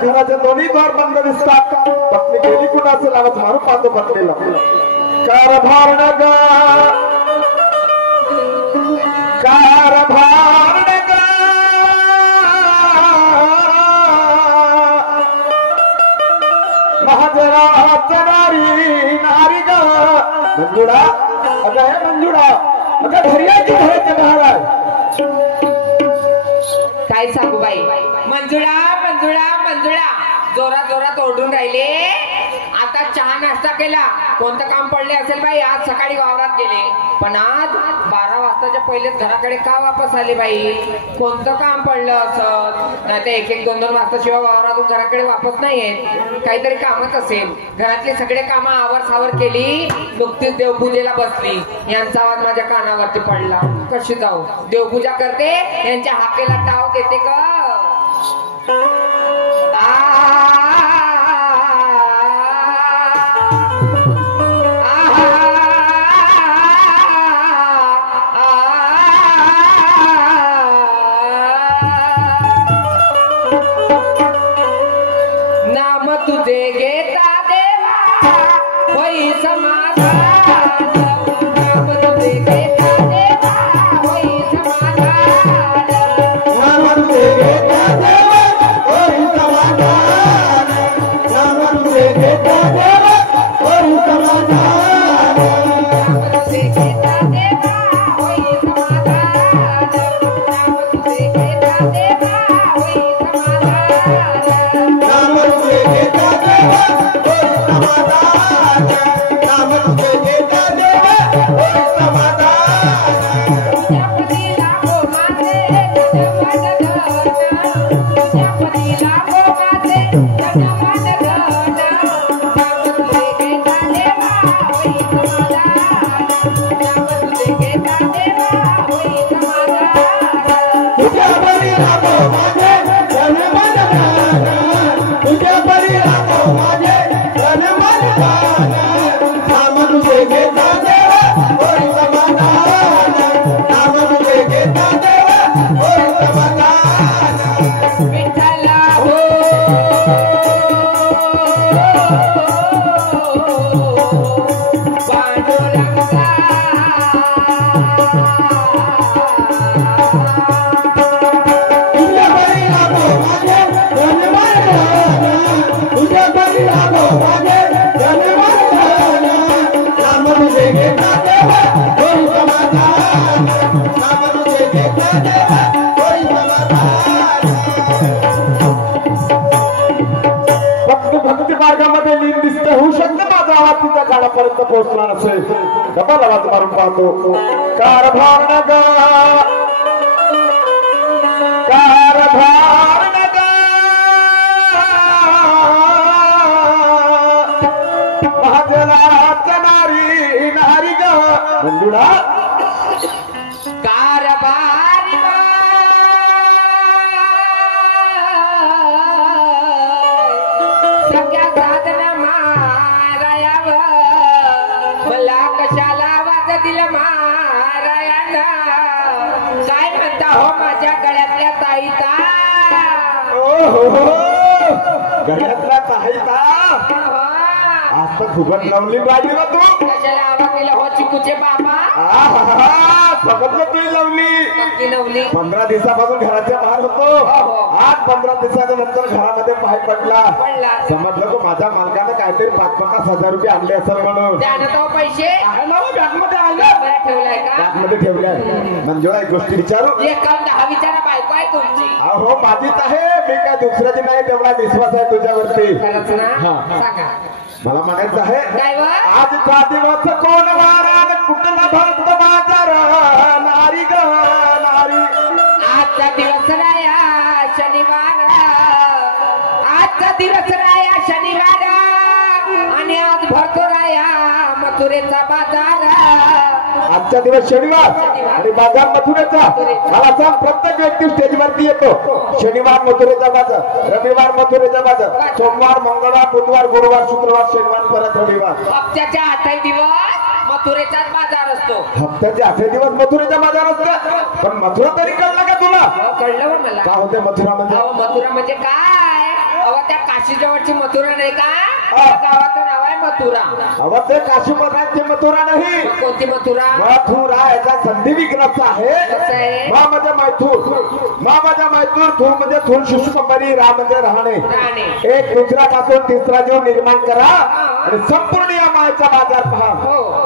घराचे दोन्ही द्वार बंद दिसतात. पत्नी गेली कुणाचं लावत मारू पाहतो पत्नीला. कारभार ग कारभार ग महाजनाचा नारी नारी ग. मंजुळा अगं हे मंजुळा अगं धैर्याची घराचे महाराज. काय सांगू बाई, मंजुळा मंजुळा मंजुळा जोरात जोरात ओरडून राहिले. आता चहा नाश्ता केला, कोणतं काम पडले असेल बाई. आज सकाळी वावरात गेले, पण आज 12 वाजताच्या पहिलेच घराकडे का वापस आले बाई? कोणतं काम पडलं असत? नाही तर 1-1, 2-2 वाजता शिवाय वावरातून घराकडे वापस नाही येत. काहीतरी कामच असेल. घरातली सगळे कामं आवर सावर केली, नुकतीच देवपूजेला बसली. यांचा आवाज माझ्या कानावरती पडला. कशी जाऊ, देवपूजा करते, यांच्या हाकेला टाव देते का? नाम तुझे घेता देवा होई समाधान. नाम तुझे घेता देवा होई समाधान. नाम तुझे मार्गामध्ये लीन दिसत होऊ शकतं माझा आवाज तिच्या कानापर्यंत पोहोचला नसेल. डबल आवाज मारून पाहतो. कारभार नगर महाजनाच्या नारी नारी ग मंजुळा गळ्यातला ताईता आज तर फुगट लावली पाहिजे ना तू. कशाला आवाज केला हो चिकूचे बाबा. समजलं तू लावली. 15 दिवसापासून घराच्या बाहेर होतो. आज 15 दिवसाच्या नंतर घरामध्ये पाय पडला. समजलं तो माझ्या मालकानं काहीतरी 50-50 हजार रुपये आणले असेल म्हणून. त्यानं तो पैसे बॅगमध्ये आणले. ठेवलाय का? बॅगमध्ये ठेवलाय. मंजुळा एक गोष्ट विचारू. एक काम 10 विचारा बायको आहे तुमची. अहो माझीच आहे. मी काय दुसऱ्याची नाही. तेवढा विश्वास आहे तुझ्यावरती. खरंच ना? सांगा. मला म्हणायचं आहे काय व? आजचा दिवस कोण वारा कुठला भक्त बाजार नारी ग नारी. आजचा दिवस राया शनिवार. आजचा दिवस राया शनिवार आणि आज भरतो राया मथुरेचा बाजार. आजचा दिवस शनिवार आणि बाजार मथुरेचा. मला सांग प्रत्येक व्यक्ती स्टेजवरती येतो. शनिवार मथुरेचा बाजार, रविवार मथुरेचा बाजार, सोमवार मंगळवार बुधवार गुरुवार शुक्रवार शनिवार परत रविवार. हप्त्याच्या 8 दिवस मथुरेचाच बाजार असतो. हप्त्याचे 8 दिवस मथुरेचा बाजार असतो. पण मथुरा तरी कळला का तुला? कळलं बा मला. काय होते मथुरा म्हणजे? मथुरा म्हणजे काय? अहो त्या काशी जवळची मथुरा नाही का? गावाचं नाव आहे मथुरा. अहो ते काशी महाराजची मथुरा नाही. कोणती मथुरा? मथुरा याचा संधी विघ्नाचा आहे. मा म्हणजे मैथूर, थूर म्हणजे थूर शिशु कंपनी, रा म्हणजे राहणे. एक दुसऱ्यापासून तिसरा जीव निर्माण करा आणि संपूर्ण या मायचा बाजार पहा.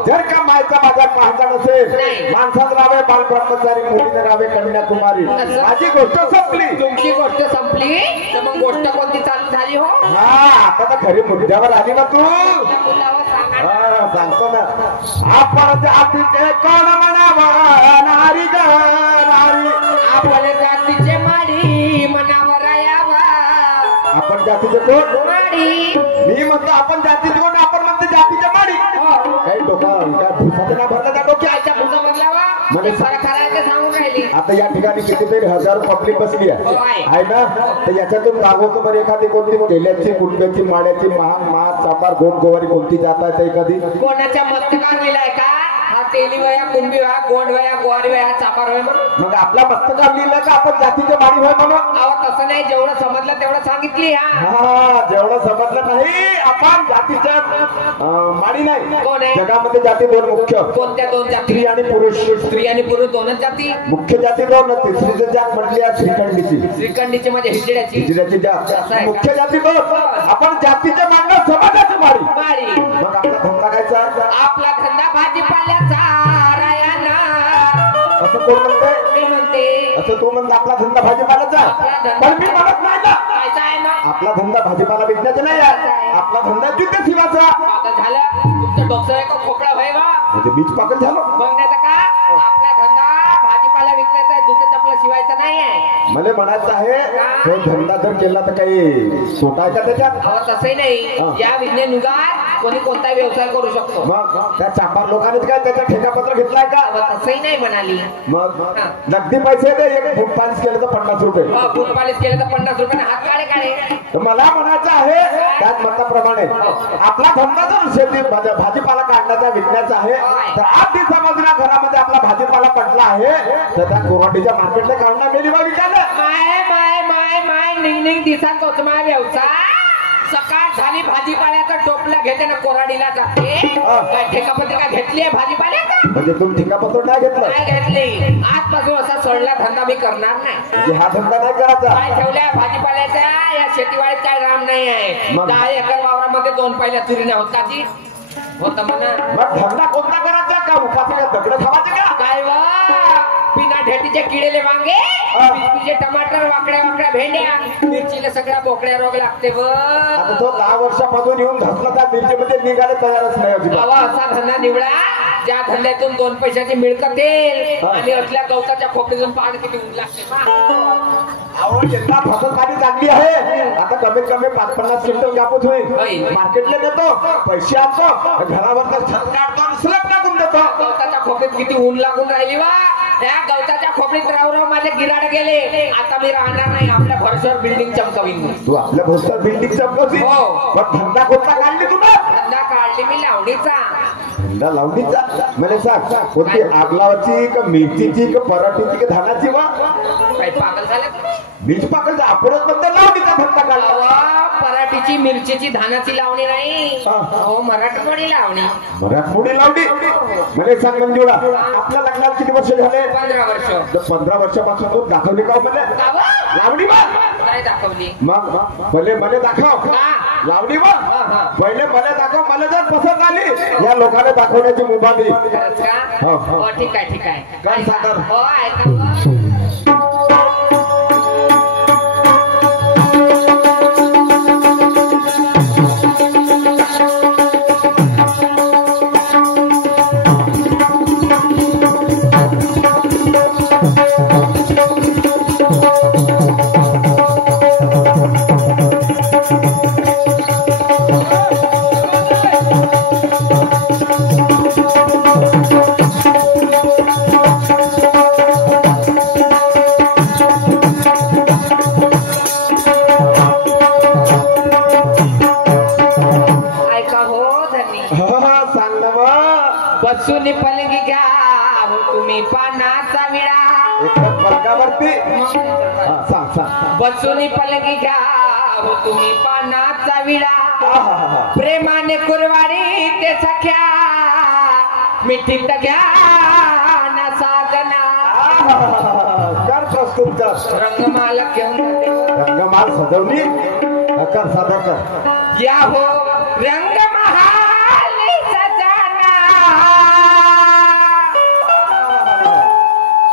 जर का मायचा बाजार पाहायचा नसेल माणसात राहावे बाल ब्रह्मचारी, मुलीने राहावे कन्याकुमारी. माझी गोष्ट संपली. तुमची गोष्ट संपली तर मग गोष्ट कोणती चालू झाली हो? आता तर खरी मुद्द्यावर आली ना तू. सांगतो ना. आपण जातीचे कोण म्हणावा नारी ग नारी. आपण जातीचे माडी मनावर यावा. आपण जातीचे कोण? माडी. मी म्हणतो आपण जातीचे कोण. आपण म्हणतो जातीच्या माडी. काही डोकं काय भुसाचं ना भरलं का डोक्याच्या भुसा बदलावा म्हणजे खरं सांगून राहिली. आता या ठिकाणी कितीतरी हजार पब्लिक बसली आहे ना. तर याच्यातून दाखवतो बरं एखादी कोणती गेल्याची गुडघ्याची माड्याची महाग चांबार गोंड गोवारी कोणती जात आहे एखादी. कोणाच्या मस्तकावर लिहिलाय का? हा तेली वया कुंभी वया गोंड वया गोवारी वया चांबार वय म्हणून. मग आपल्या मस्तकावर लिहिलं का आपण जातीच्या माडी होय म्हणून? अहो तसं नाही. जेवढं समजलं तेवढं सांगितली. हा जेवढं समजलं नाही. आपण जातीच्या माडी नाही. कोण आहे? जगामध्ये जाती दोन मुख्य. कोणत्या 2 जाती? स्त्री आणि पुरुष. स्त्री आणि पुरुष 2च जाती. मुख्य जाती 2. तिसरी जात म्हटली श्रीखंडीची. श्रीखंडीची म्हणजे हिजड्याची जात. मुख्य जाती 2. आपण जातीच्या मांडणार समाजाची माडी. मग आपला धंदा कायचा? आपला धंदा भाजीपाल्याचा रायाना. असं कोण म्हणते? मी म्हणते. असं तू म्हणतो आपला धंदा भाजीपाल्याचा. पण मी म्हणत नाही ना. आपला धंदा भाजीपाला विकण्याचा नाही आहे. आपला धंदा जुते शिवाचा. झालं तुमचं डोकं आहे का खोकळा व्हाय बा? म्हणजे बीच पाकल झालं. बघण्याचा का? आपला धंदा भाजीपाला विकण्याचा, जुते चपला शिवायचा नाही आहे. मला म्हणायचं आहे तो धंदा जर केला तर काही तोटा आहे का त्याच्यात? अहो तसंही नाही, हा. या विज्ञान युगात कोणी कोणताही व्यवसाय करू शकतो. मग त्या चांभार लोकांनीच काय त्याचा ठेकापत्र घेतलाय का? अहो तसंही नाही म्हणाली. मग हा. नगदी पैसे दे, एक फूट पालिश केलं तर 50 रुपये. फूट पालिश केलं तर 50 रुपये, हात काळे काळे. तर मला म्हणायचं आहे त्याच मताप्रमाणे आपला धंदा जर शेती भाजीपाला काढण्याचा विकण्याचा आहे तर 8 दिवसामधून घरामध्ये आपला भाजीपाला पडला आहे तर त्या कोराडीच्या मार्केटला काढणं गेली बा विकायला. माय माय माय माय निघ दिवसात तोच माझा व्यवसाय. सकाळ झाली भाजीपाल्याचा टोपला घेते ना कोराडीला जाते. काय ठेकापत्र का घेतली आहे भाजीपाल्याचा? म्हणजे तुम्ही ठिकापत्र नाही घेतलं? काय घेतली? आजपासून असा सोडला धंदा मी करणार नाही. म्हणजे हा धंदा नाही करायचा. काय ठेवल्या भाजीपाल्याच्या या शेतीवाडीत काय राम नाही आहे. मग? 10 एकर वावरामध्ये 2 पहिल्या चुरीने होत का जी होत म्हणा. मग धंदा कोणता करायचा का उपाशी का दगड खावायचे का? काय वा बिना ढेटीचे किडेले वांगे, पिशवीचे टमाटर, वाकड्या वाकड्या भेंड्या, मिरचीला सगळ्या बोकड्या रोग लागते व. आता तो 10 वर्षापासून येऊन धसला त्या मिरचीमध्ये निघायला तयारच नाही अजिबात. बाबा असा धंदा निवडा ज्या धंद्यातून 2 पैशाची मिळकत येईल आणि असल्या गवताच्या खोपडीतून पाड किती ऊन लागते पहा. अहो यंदा फसल पाणी चांगली आहे. आता कमीत कमी 5-50 क्विंटल कापूस होईल. मार्केटला नेतो, पैसे आणतो, घरावर छत काढतो, स्लॅब टाकून देतो. गवताच्या खोपडीत किती ऊन लागून राहिली वा. त्या गवताच्या खोपडीत राव माझे गिराड गेले. आता मी राहणार नाही, आपल्या भरशावर बिल्डिंग चमकवीन. तू आपल्या भोसर बिल्डिंग चमकवशी. हो. पण धंदा कोणता काढली तुला? धंदा काढली मी लावणीचा. धंदा लावणीचा? मला सांग कोणती आगलावाची का मिरचीची का पराठीची का धानाची वा? काही पागल झाले बीज पाकल आपण धंदा लावणीचा धंदा काढला. पराठीची मिरचीची धानाची लावणी नाही. हो मराठवाडी लावणी. मराठमोडी लावणी. मला सांग मंजुळा आपल्या लग्नाला किती वर्ष झाले? 15 वर्ष. तर 15 वर्षापासून तू दाखवली का मला लावणी वा? नाही दाखवली. मग पहिले मला दाखव लावणी वा. पहिले मला दाखव, मला जर पसंत आली या लोकांना दाखवण्याची मुभा दे. खरंच का? हो, हो. हो ठीक आहे ठीक आहे. काय सादर? हो ऐका. बसून पलंगी घ्या हो तुम्ही पानाचा विडा. एकदम वर्गावरती सांग सांग. बसून पलंगी घ्या हो तुम्ही पानाचा विडा. प्रेमाने कुरवाडी ते सख्या मिठीत घ्या ना साजना. कर प्रस्तुत कर. रंगमाला घेऊन रंगमाल सजवली कर सादर कर. या हो रंगमहाल सजाना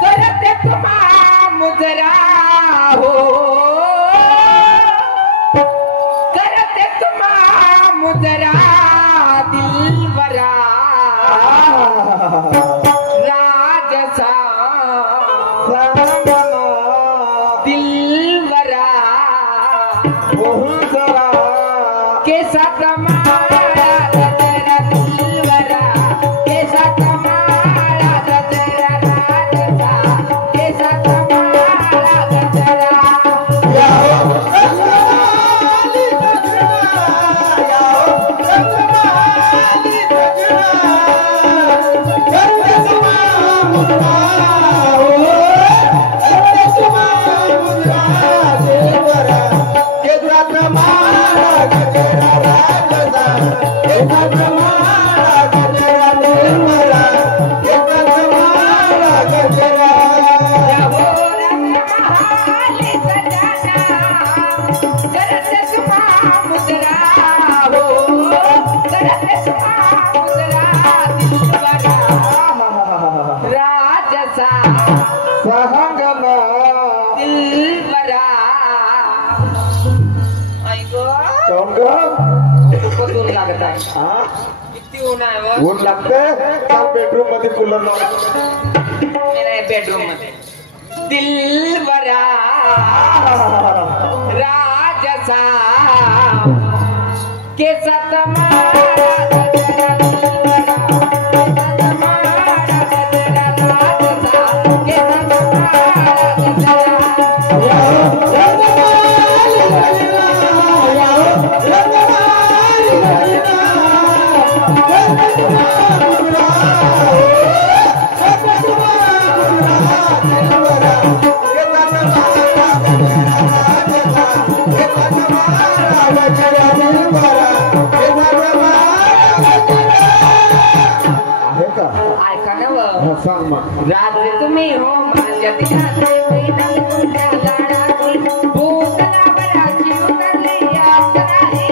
करते तुम्हा मुजरा हो. करते तुम्हा मुजरा दिलवरा राजसा दिलवरा केसा कमाळा गजरा दिलवरा. केसा कमाळा गजरा राजसा. केसा कमाळा गजरा. ऊन लागते बेडरूम मध्ये कूलर बेडरूम मध्ये दिलबरा राजसा केसात सांग मग राजे तुम्ही हो माझ्या दिलाचे मैदान तुमच्या लाडाची भूतला बराची उतरली यात्राची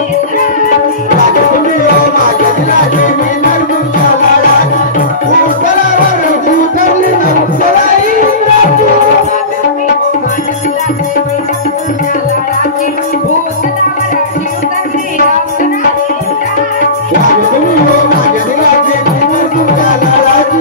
राजे तुम्ही हो माझ्या दिलाचे मैदान तुमच्या लाडाची भूतला बराची उतरली यात्राची राजे तुम्ही हो माझ्या दिलाचे मैदान तुमच्या लाडाची भूतला बराची उतरली यात्राची राजे तुम्ही हो माझ्या दिलाचे मैदान तुमच्या लाडाची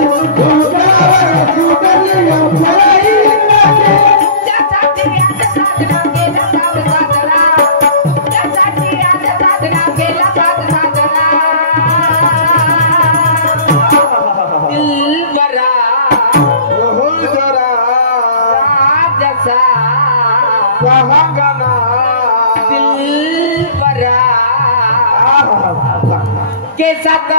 के साथ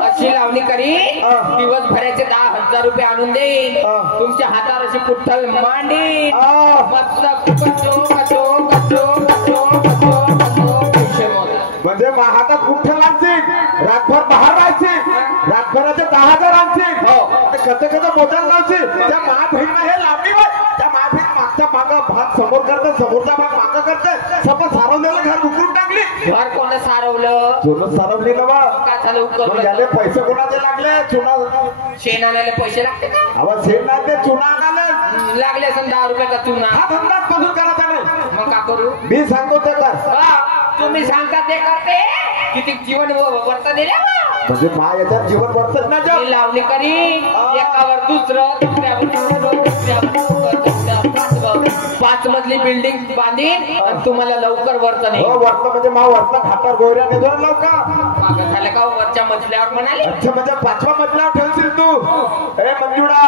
अशी लावणी करी दिवसभराचे 10,000 रुपये आणून देईन तुमच्या हातावर अशी पुठ्ठल मांडी मस्त कचो कचो कचो कचो कचो कचो पैसे मोजा म्हणजे हातात कुठे लागते रातभर बाहेर राहायचे रातभराचे 10,000 आणते कसं मोजायला लावचे त्या महाबहिणीला हे लावणी त्या महाबहीण मागचा माग भाग समोर करतात समोरचा भाग माग करतात समोर सारवलेलं घर उकरून टाकली घर कोण सारवलं सोनं सारवली ना बा का झालं उकरलं याले पैसे कोणाचे लागले चुना शेण आणायला पैसे लागते का आवाज शेण लागते चुना आणायला लागले असं 10 रुपयाचा चुना हा धंदाच पासून करायचा नाही मग का करू मी सांगतो ते कर तुम्ही सांगता ते करते किती जीवन वर्त दिल्या म्हणजे मा याच्यात जीवन वर्तच ना जग लावणी करी एकावर दुसरं दुसऱ्यावर 5 मजली बिल्डिंग बांधीन आणि तुम्हाला लवकर वर्त नाही वर्त म्हणजे मा वर्त खातर गोऱ्या नाही दोन लवकर झालं का वरच्या मजल्यावर म्हणाले अच्छा म्हणजे 5व्या मजल्यावर ठेवशील तू ए मंजुळा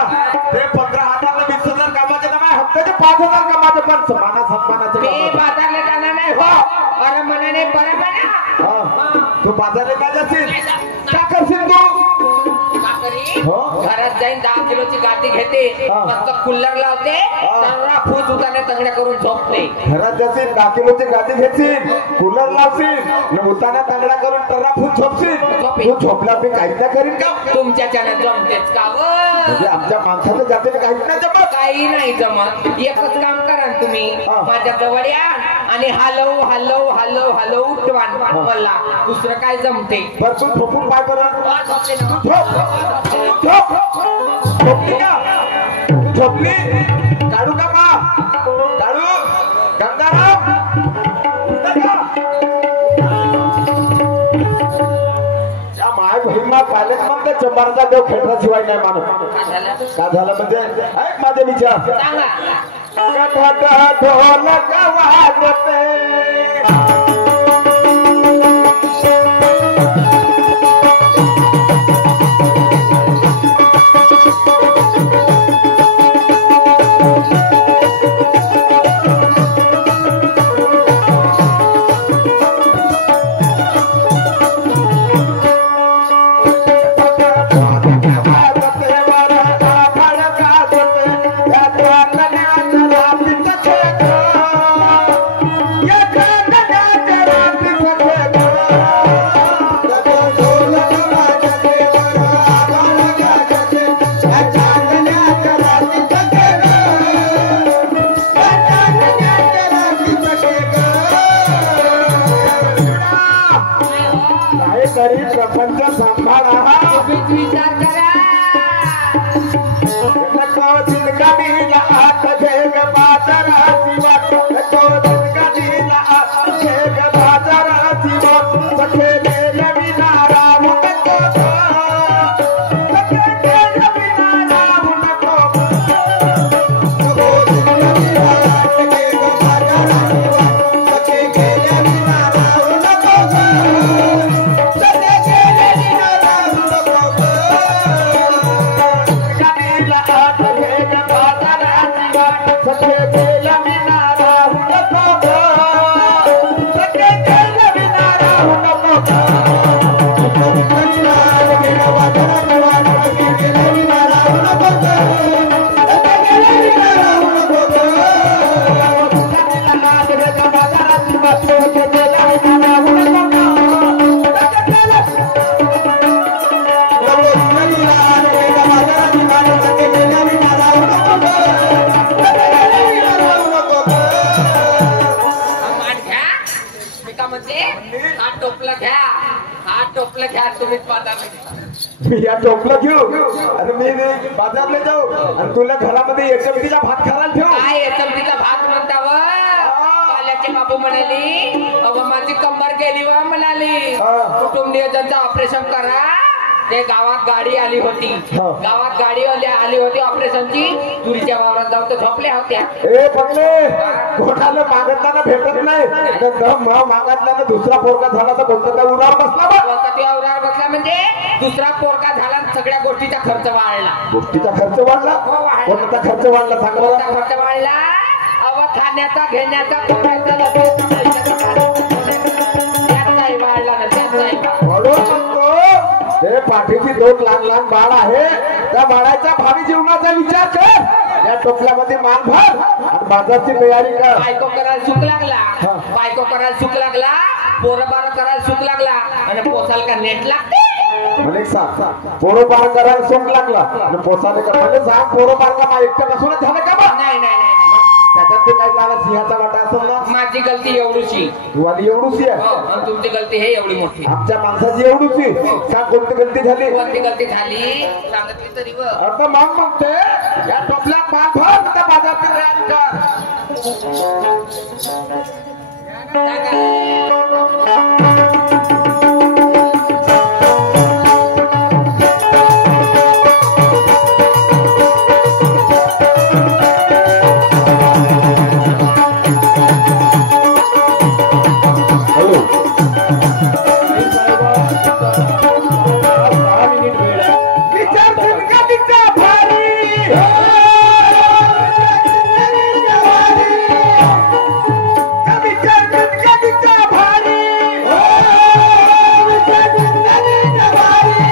ते 15,000 20,000 कामाचे ना माझ्या हप्त्याचे 5,000 कामाचे पण समाना सन्मानाचे मी बाजारला जाणार नाही हो अरे मनाने बरं म्हणा तू बाजारला काय जाशील काय करशील तू घरात जाईन 10 किलोची गादी घेते मस्त कुल्लर लावते फूस उतारले तंगड्या करून झोपते घरात जाशील 10 किलोची गादी घेशील कूलर लावशील उताना तंगड्या करून टर्रा फूस झोपशील तू झोपला मी काहीच नाही करीन का तुमच्या चॅनल जमतेच का म्हणजे आमच्या माणसाचं जाते काहीच नाही जमत काही नाही जमत एकच काम करा तुम्ही माझ्या जवळ या आणि हलव हलव हलव हलव उठवान मला दुसरं काय जमते पण तू झोपून पाय झोपली काढू का मा काढू गंगाराम माय बहीण पाहिलेच म्हणते चंबाराचा देव खेळण्याशिवाय नाही मानत का झालं म्हणजे ऐक माझे विचार ढोलक वाजते तरी प्रपंच सांभाळा तुम्हीच विचार करा नको दिलगणीला आत घे ग बाजाराची वाट नको दिलगणीला आत घे ग बाजाराची वाट सखे गेले विना राहू नको सखे गेले विना राहू नको नको दिलगणीला आत घे ग बाजाराची वाट सखे गेले विना राहू नको सखे गेले विना राहू नको दिलगणीला आत घे ग बाजाराची वाट सखे गेले विना राहू नको सखे गेले विना राहू नको माठ घ्या मी का म्हणते हा टोपलं घ्या हा टोपलं घ्या तुम्हीच बाजारात मी या टोपलं घेऊ आणि मी बाजारला जाऊ आणि तुला घरामध्ये एकविधीचा भात खायला ठेवू काय याचा भात म्हणतावं पाल्याचे बाबू म्हणाली अव माझी कंबर गेली वा म्हणाली हा. कुटुंब नियोजनचं ऑपरेशन करा ते गावात गाडी आली होती हा. गावात गाडी आली होती ऑपरेशनची तुरीच्या वावरात जाऊन तर झोपल्या होत्या ए पगले कोणाला मागताना भेटत नाही मागताना दुसरा पोरगा झाला तर कोणता काय उरावर बसला बा कोणता तुझ्या उरावर बसला म्हणजे दुसरा पोरका झाला आणि सगळ्या गोष्टीचा खर्च वाढला गोष्टीचा खर्च वाढला हो, वाढला. कोणता खर्च वाढला सांगा कोणता मला खर्च वाढला अव खाण्याचा घेण्याचा खोण्याचा लग्नाचा, पैशाचा, त्याचाही वाढला ना त्याचाही वाढला. म्हणून म्हणतो हे पाठीची दोन लहान लहान बाळ आहे त्या बाळाच्या भावी जीवनाचा विचार कर या टोपल्यामध्ये मान भर आणि बाजारची तयारी कर बायको करायला सुख लागला हा. बायको करायला सुख लागला पोरं बारं करायला सुख लागला आणि पोसाल का नेट लागते म्हणजे सांग पोरं पार करायला सोंग लागला आणि पोसाने कर म्हणजे सांग पोरं पार का एकट्या बसूनच झालं का बा नाही नाही नाही नाही. त्याच्यात ते काही त्याला सिंहाचा वाटा असेल ना माझी गलती एवढीशी तुवाली एवढूची हो आहे आणि तुमची गलती हे एवढी मोठी आमच्या माणसाची एवढीची सांग कोणती गलती झाली कोणती गलती झाली सांगितली तरी व. आता मग म्हणते या टोपल्यात मान भर त्या बाजारची तयारी कर विचार जिंकणीचा भारी विचार जिंकणीचा भारी विचार जिंकणीचा भारी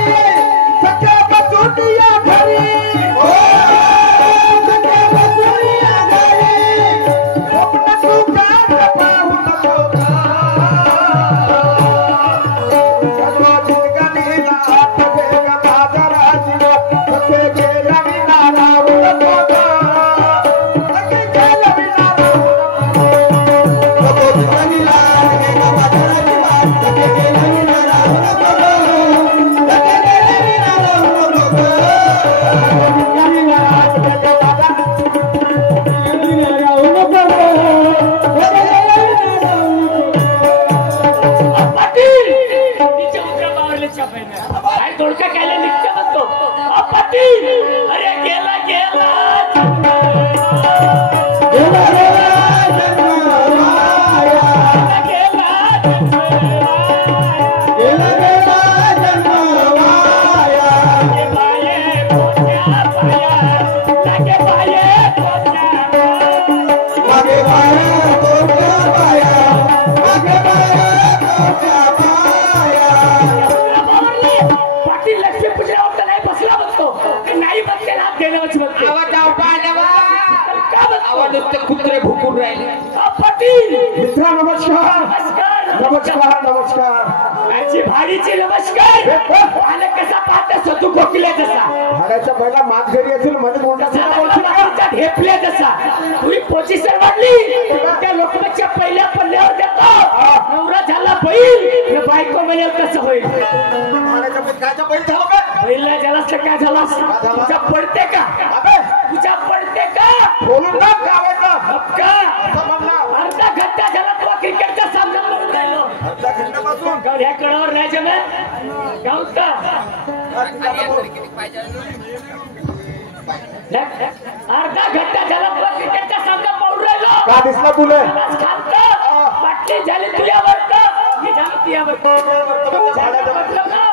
सख्या बसून या घरी सख्या बसून या घरी स्वप्न तू काय पाहू नको सर्व जिंकणीला हात घे ग बाजाराची वाट सखे गेला विना राहू नको सखे गेला विना राहू नको जिंकणीला घे ग बाजाराची वाट सखे गेला विना राहू नको सखे गेला विना राहू नको जिंकणीला हात घे ग बाजाराची विना राहू नको सखे गेला विना राहू नको पाटील नीचे उतरा पावरले छापायला काय थोडका केले निघते म्हणतो पाटील अरे गेला गेला गेला गेला जन्मवाया गेला गेला गेला जन्मवाया लागे पाये पोच्या पाया लागे पाये पोच्या मागे पाया तोच्या पाया मागे पाया तोच्या पाया पावरले पाटील लक्ष्मी पूजा होता नाही बसला बसतो नाही बसले लाभ देण्याची बघते आवाज जाऊ पांडवा का बसतो आवाज नुसते कुत्रे भुकून राहिले पाटील मित्र नमस्कार नमस्कार नमस्कार नमस्कार याची भाडीची नमस्कार आणि कसा पाहतेस तू कोकिल्या जसा भाड्याच्या पहिला मात घरी असेल मध्ये मोठा ढेपल्या जसा तुझी पोझिशन वाढली त्या लोकांच्या पहिल्या पल्ल्यावर देतो नवरा झाला बैल बायको म्हणेल कसं होईल कायचा बैल झाला बे? पहिला झालास तर काय झालास तुझा पडते का अबे तुझा पडते का बोलून टाक गावाचा हक्का असं म्हणला अर्धा घंटा झाला तुला क्रिकेटचा सामना करून राहिलो अर्धा घंट्यापासून ह्या कडावर नाही जमत गाऊत का अर्धा घंटा झाला तुला क्रिकेटचा सामना पाहून राहिलो का दिसला तुला बाटली झाली तुझ्यावर मी झालो तुझ्यावर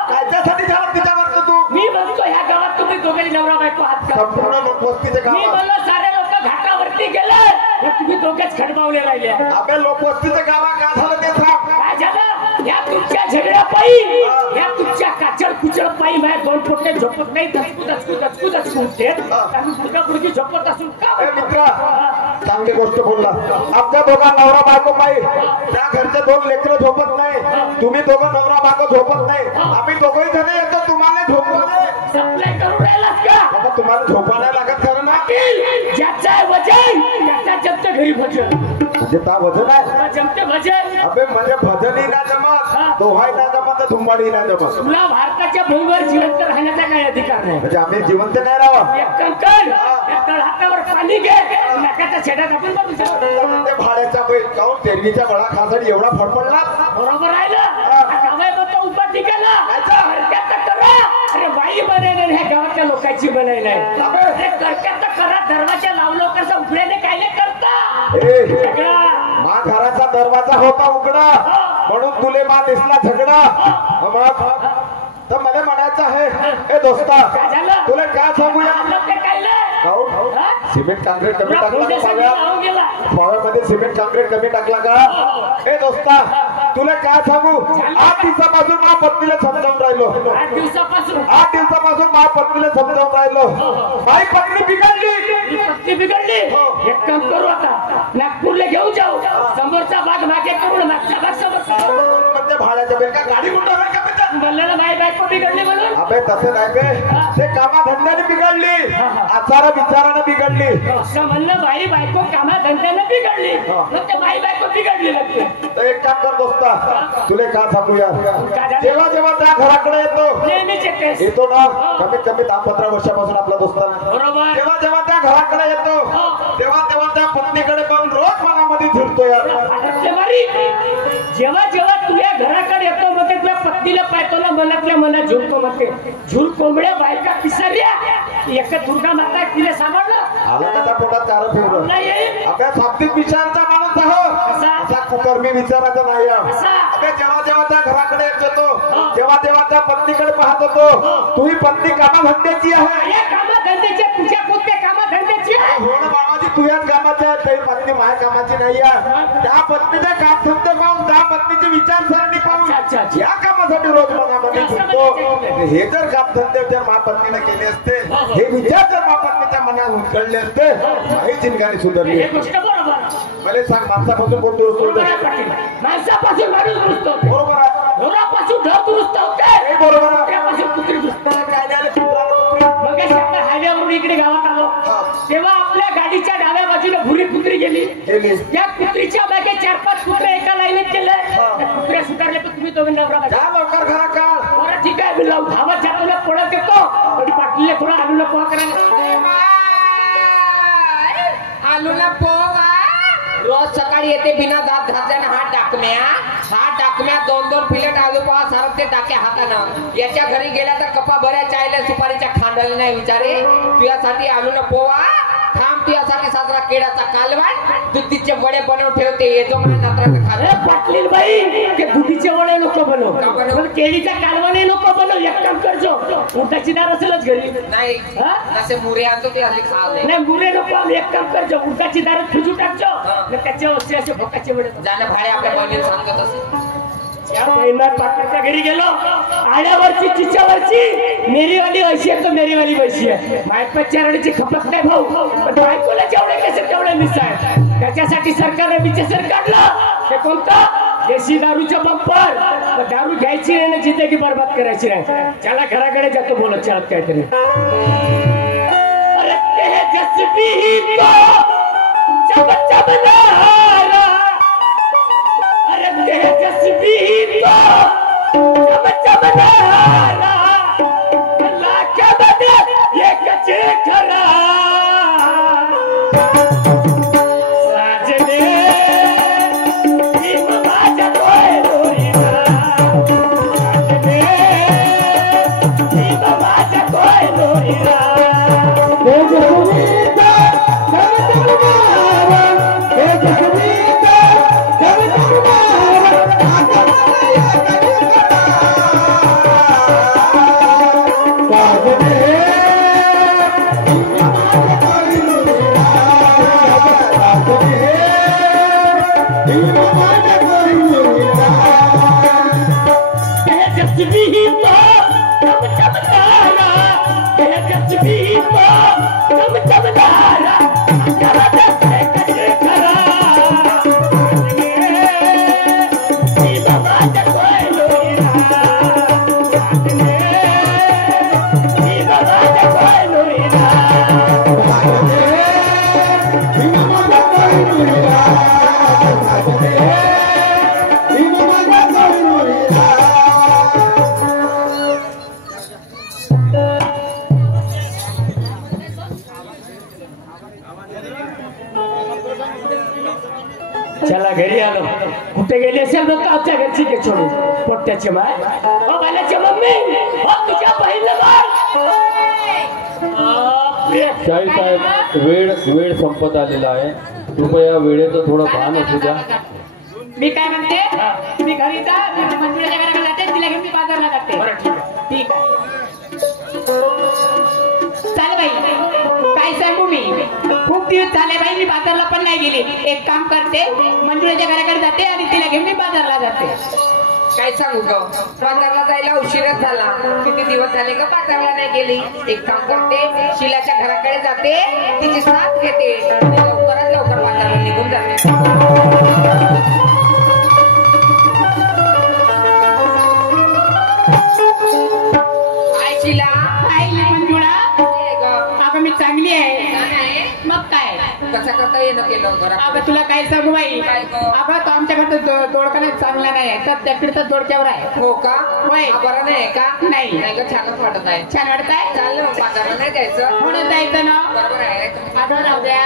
कायच्यासाठी झाला तिच्यावर तू मी म्हणतो ह्या गावात तुम्ही दोघे नवरा बायको हात का संपूर्ण लोकवस्तीचे मी गाव म्हणलो सारे लोक घाटावरती गेले हे तुम्ही दोघेच खडबावले राहिले अबे लोकवस्तीचे गावा का झालं ते सांग काय झालं या तुमच्या झगड्यापायी या तुमच्या काचड कुचड पायी माझ्या दोन पोटे झोपत नाही दचकू उठते आणि पुढच्या पुढची झोपत असून का ए मित्रा चांगली गोष्ट बोलला आमच्या दोघा नवरा बायको पायी त्या घरचे दोन लेकरं झोपत नाही तुम्ही दोघं नवरा बायको झोपत नाही आम्ही दोघंही जण येतो तुम्हाला झोपवाले सप्लाय करून राहिलास का बाबा तुम्हाला झोपा नाही लागत खरं ना ज्याचा वजन त्याचा जमते घरी भजन म्हणजे ता वजन आहे जमते भजन अबे म्हणजे भजनही ना जमत दोहाही ना जमत धुंबाडी ना जमत तुला भारताच्या भूमीवर जिवंत राहण्याचा काही अधिकार नाही म्हणजे आम्ही जिवंत नाही राहावं एक कंकण एक तळहातावर पाणी घे नाकाच्या छेडात आपण बघू शकतो ते भाड्याचा बैल काऊन तेरवीच्या बळा खासाठी एवढा फडफडला बरोबर आहे ना गावाय म्हणतो उपर ठिकाणा अरे बाई बनाय नाही ह्या गावातल्या लोकांची बनाय नाही अरे करक्यात करा दरवाजा लावलो कसं उघड्याने काय नाही करता मा घराचा दरवाजा होता उघडा म्हणून तुले मा दिसला झगडा मग तर मला म्हणायचं आहे ए दोस्ता तुला काय सांगूया सिमेंट काँक्रीट कमी टाकला पाव्यामध्ये सिमेंट काँक्रीट कमी टाकला का ए दोस्ता तुला काय सांगू 8 दिवसापासून मा पत्नीला समजावून राहिलो 8 दिवसापासून मा पत्नीला समजावून राहिलो माझी पत्नी बिघडली एक काम करू आता नागपूरला घेऊन जाऊ समोरचा भाग मागे करून मागचा भाग समोर म्हणजे भाड्याच्या बेल का गाडी गुंडावर का म्हणलं नाही बायको बिघडली म्हणून अबे तसे नाही बे ते कामा धंद्याने बिघडली आचारा विचाराने बिघडली असं म्हणलं बाई बायको कामा धंद्याने बिघडली मग ते बाई बायको बिघडली नक्की तर एक काम कर दोस्ता तुले का सांगू यार जेव्हा जेव्हा त्या घराकडे येतो ना कमीत कमी 10-15 वर्षापासून आपला दोस्ताना बरोबर जेव्हा जेव्हा त्या घराकडे येतो तेव्हा तेव्हा त्या पत्नीकडे पाहून रोज मनामध्ये झुरतो यार जेव्हा जेव्हा तुझ्या घराकडे येतो मग तुझ्या पत्नीला पाहतो ना मनातल्या मनात झुलको म्हणते झुल कोंबड्या बायका पिसाऱ्या एक दुर्गा माता तिने सांभाळलं आला का त्या पोटात कारण फिरलं नाही अभ्या शाब्दिक विचाराचा माणूस आहो असा कुकर्मी विचाराचा नाही अभ्या जेव्हा जेव्हा त्या घराकडे येत होतो तेव्हा तेव्हा त्या पत्नीकडे पाहत होतो तू ही पत्नी कामाधंद्याची आहे या कामाधंद्याची तुझ्या कोणत्या कामाधंद्याची आहे हो ना बाबाजी तुझ्याच कामाची आहे काही पत्नी माझ्या कामाची नाही आहे त्या पत्नीचे कामधंदे पाहून त्या पत्नीची विचारसरणी पाहून या कामासाठी रोज मनामध्ये झुकतो हे जर कामधंदे जर महापत्नीने केले असते हे विचार जर महापत्नीच्या मनात उचलले असते काही चिंगारी सुधारली मला सांग माणसापासून कोण दुरुस्त होतं माणसापासून माणूस दुरुस्त होतो बरोबर आहे घोडापासून ढोर दुरुस्त होते बरोबर आहे त्यापासून कुत्री दुरुस्त काय झालं मग हायवेवरून इकडे गावात आलो तेव्हा आपल्या गाडीच्या डाव्या बाजूला भुरी कुत्री गेली त्या कुत्रीच्या मागे 4-5 कुत्रे एका लाईनीत गेले कुत्र्या सुधारले पण तुम्ही दोघे नवरा लवकर घरा का बरं ठीक आहे मी लावून धावत जातो ना पळत येतो आणि पाटलीला थोडा आलूला पोहा करायला आलूला पोहा रोज सकाळी येते बिना दात घातल्याने हात टाकम्या 2-2 प्लेट आलू पोहा सारं ते टाके हातानं याच्या घरी गेला तर कपा भऱ्या चायला सुपारीच्या खांडाला नाही विचारे तुझ्यासाठी आलूला पोहा थांब तुझ्यासाठी साजरा केळाचा कालवण दुधीचे वडे बनवून ठेवते येतो मला नत्राचं पाटलीन बाई ते दुधीचे वडे नको बनव केळीचा कालवण नको बनव एक काम करजो उठाची दार असेलच घरी नाही असे मुरे आणतो ते असले खा नाही मुरे नको एक काम करजो उठाची दार फिजू टाकजो त्याच्यावर असे भोकाचे वडे जाणं भाडे आपल्या बहिणीला सांगत असे त्या महिन्यात पाटलाच्या घरी गेलो आड्यावरची चिच्यावरची मेरीवाली वैशी आहे तो मेरीवाली वैशी आहे मायपत चारडीची खपत नाही भाऊ पण बायकोला जेवढे कसे तेवढे मिस आहे त्याच्यासाठी सरकारने विचार काढलं ते कोणतं देशी दारूच्या बंपर दारू घ्यायची नाही ना जिंदगी बर्बाद करायची नाही त्याला घराकडे जातो बोलत चालत काहीतरी अरे तेजस्वी तो चमचमनारा अरे तेजस्वी तो चमचमनारा अल्लाह के बदले ये कचे खरा चला घरी आलो कुठे गेली असेल बघ आमच्या घरची के सोडू पोट्याची माय हो बाल्याची मम्मी हो तुझ्या बहिणीला शाही साहेब वेळ संपत आलेला आहे कृपया वेळेचं थोडं भान असू द्या मी काय म्हणते तुम्ही घरी जा मी मंजुळाच्या घराकडे जाते तिला घेऊन मी बाजारला जाते ठीक आहे चाल बाई काय सांगू मी खूप दिवस झाले बाई मी बाजारला पण नाही गेली एक काम करते मंजुळाच्या घराकडे जाते आणि तिला घेऊन मी बाजारला जाते काय सांगू ग बाजारला जायला उशीरच झाला किती दिवस झाले ग बाजारला नाही गेली एक काम करते शिलाच्या घराकडे जाते तिची साथ घेते लवकरात लवकर बाजारला निघून जाते मी चांगली आहे मग काय कसा करता येणं केलं अगं तुला काय सांगू बाई अगं तो आमच्याकडे दोडका नाही चांगला नाही आहे तर त्याकडे दोडक्यावर आहे हो का होय बरं नाही का नाही नाही ग छानच वाटत आहे छान वाटत आहे चाल बाजारला नाही जायचं म्हणून जायचं ना बरोबर आहे अगं राहू द्या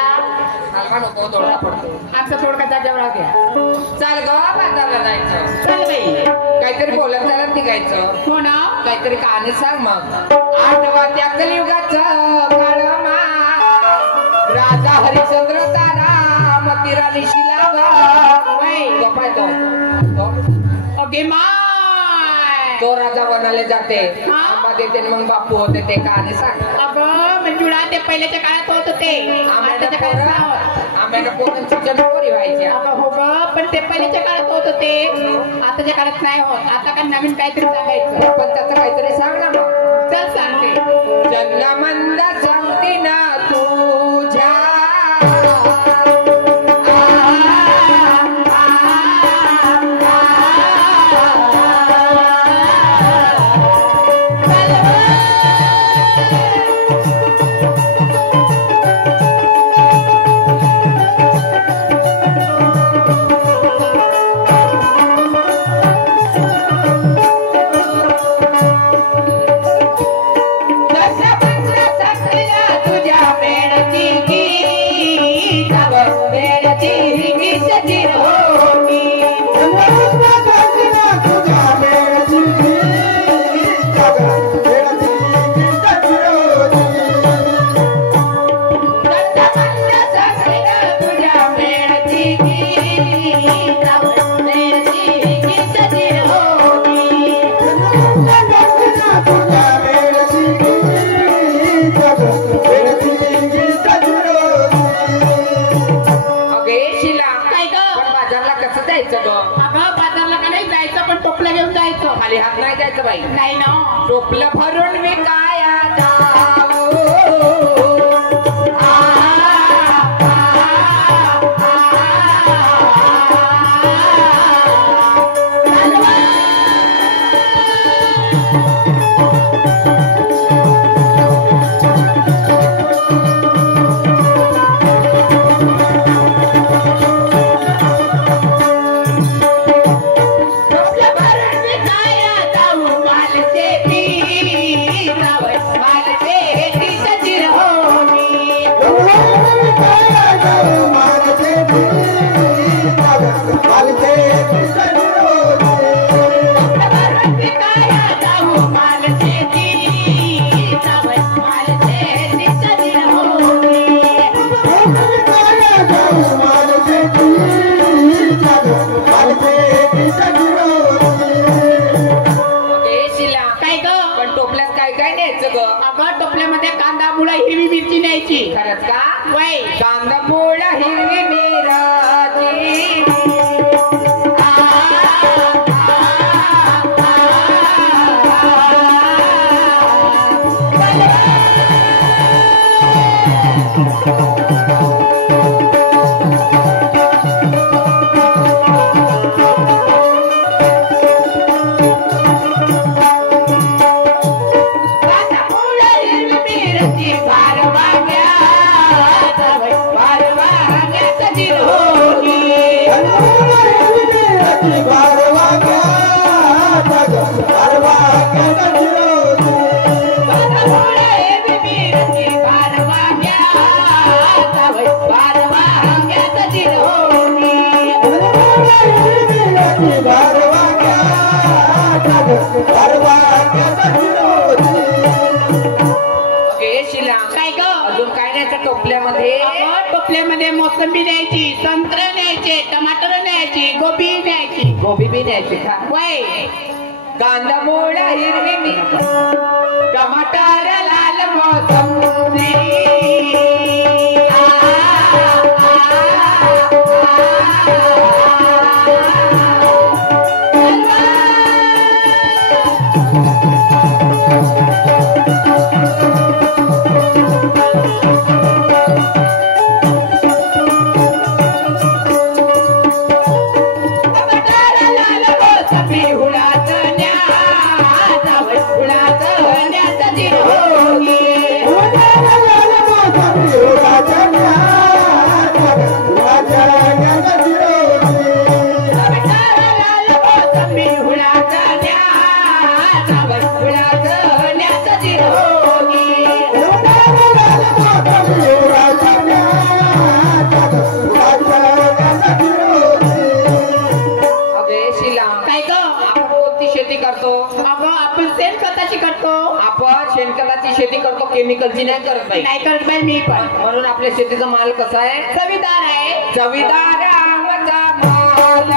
हलवा नको दोडका पडतो आमचा दोडका जागेवर राहू द्या चाल ग बाजारला जायचं चल बाई काहीतरी बोलत चालत निघायचं हो ना काहीतरी कहाणी सांग मग आठवा त्या कलियुगाचं काळमा राजा हरिश्चंद्र तारा मती राणी शिलावा ओके माय तो राजा बनाले जाते हा? आंबा देते आणि मग बापू होते ते कहाणी सांग अगं मंजुळा ते पहिल्याच्या काळात होत होते आताच्या काळात नाही होत. आम्हाला पोरांची जन्मोरी व्हायची अगं हो ग पण ते पहिल्याच्या काळात होत होते आताच्या काळात नाही होत आता काय नवीन काहीतरी सांगायचं पण त्याचं काहीतरी सांग ना मग चल सांगते जन्मंद सांगते ना तुझ्या खाली हात नाही जायचं बाई नाही ना टोपलं भरून मी काय खरंच का वय कांदमूळ हिरवी मिरची टोपल्यामध्ये मोसंबी न्यायची, संत्र न्यायचे, टमाटर न्यायची, गोबी न्यायची. गोबी बी न्यायची का वय कांदमूळ हिरवी मिरची टमाटर लाल मोसंबी शेती करतो केमिकलची नाही करत बाई नाही करत बाई मी पण म्हणून आपल्या शेतीचा माल कसा आहे चवीदार आहे चवीदार आमचा माल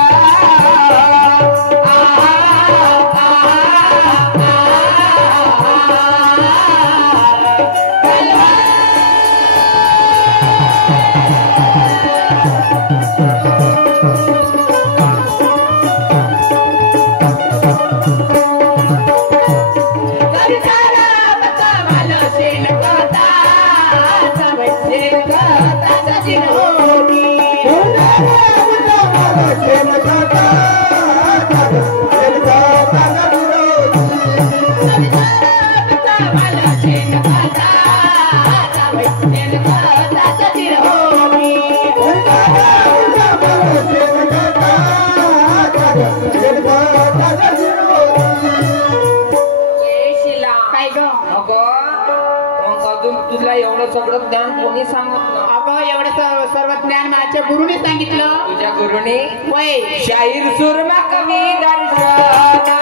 तुला एवढं सगळं ज्ञान कोणी सांगितलं अगं एवढं सर्व ज्ञान माझ्या गुरुने सांगितलं तुझ्या गुरुने वय शाहीर सुरमा कवी दर्शना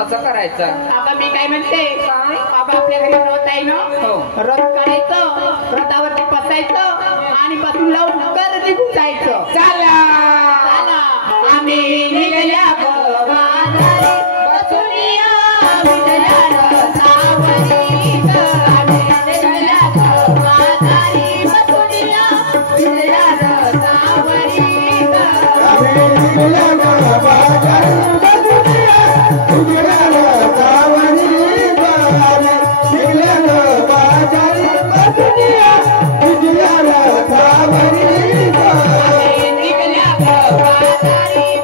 कसं करायचं आता मी काय म्हणते आता आपल्या घरी व्रत आहे ना व्रत करायचं व्रतावरती बसायचं आणि बसून लवकर निघून जायचं चला आम्ही निघल्या Thank you.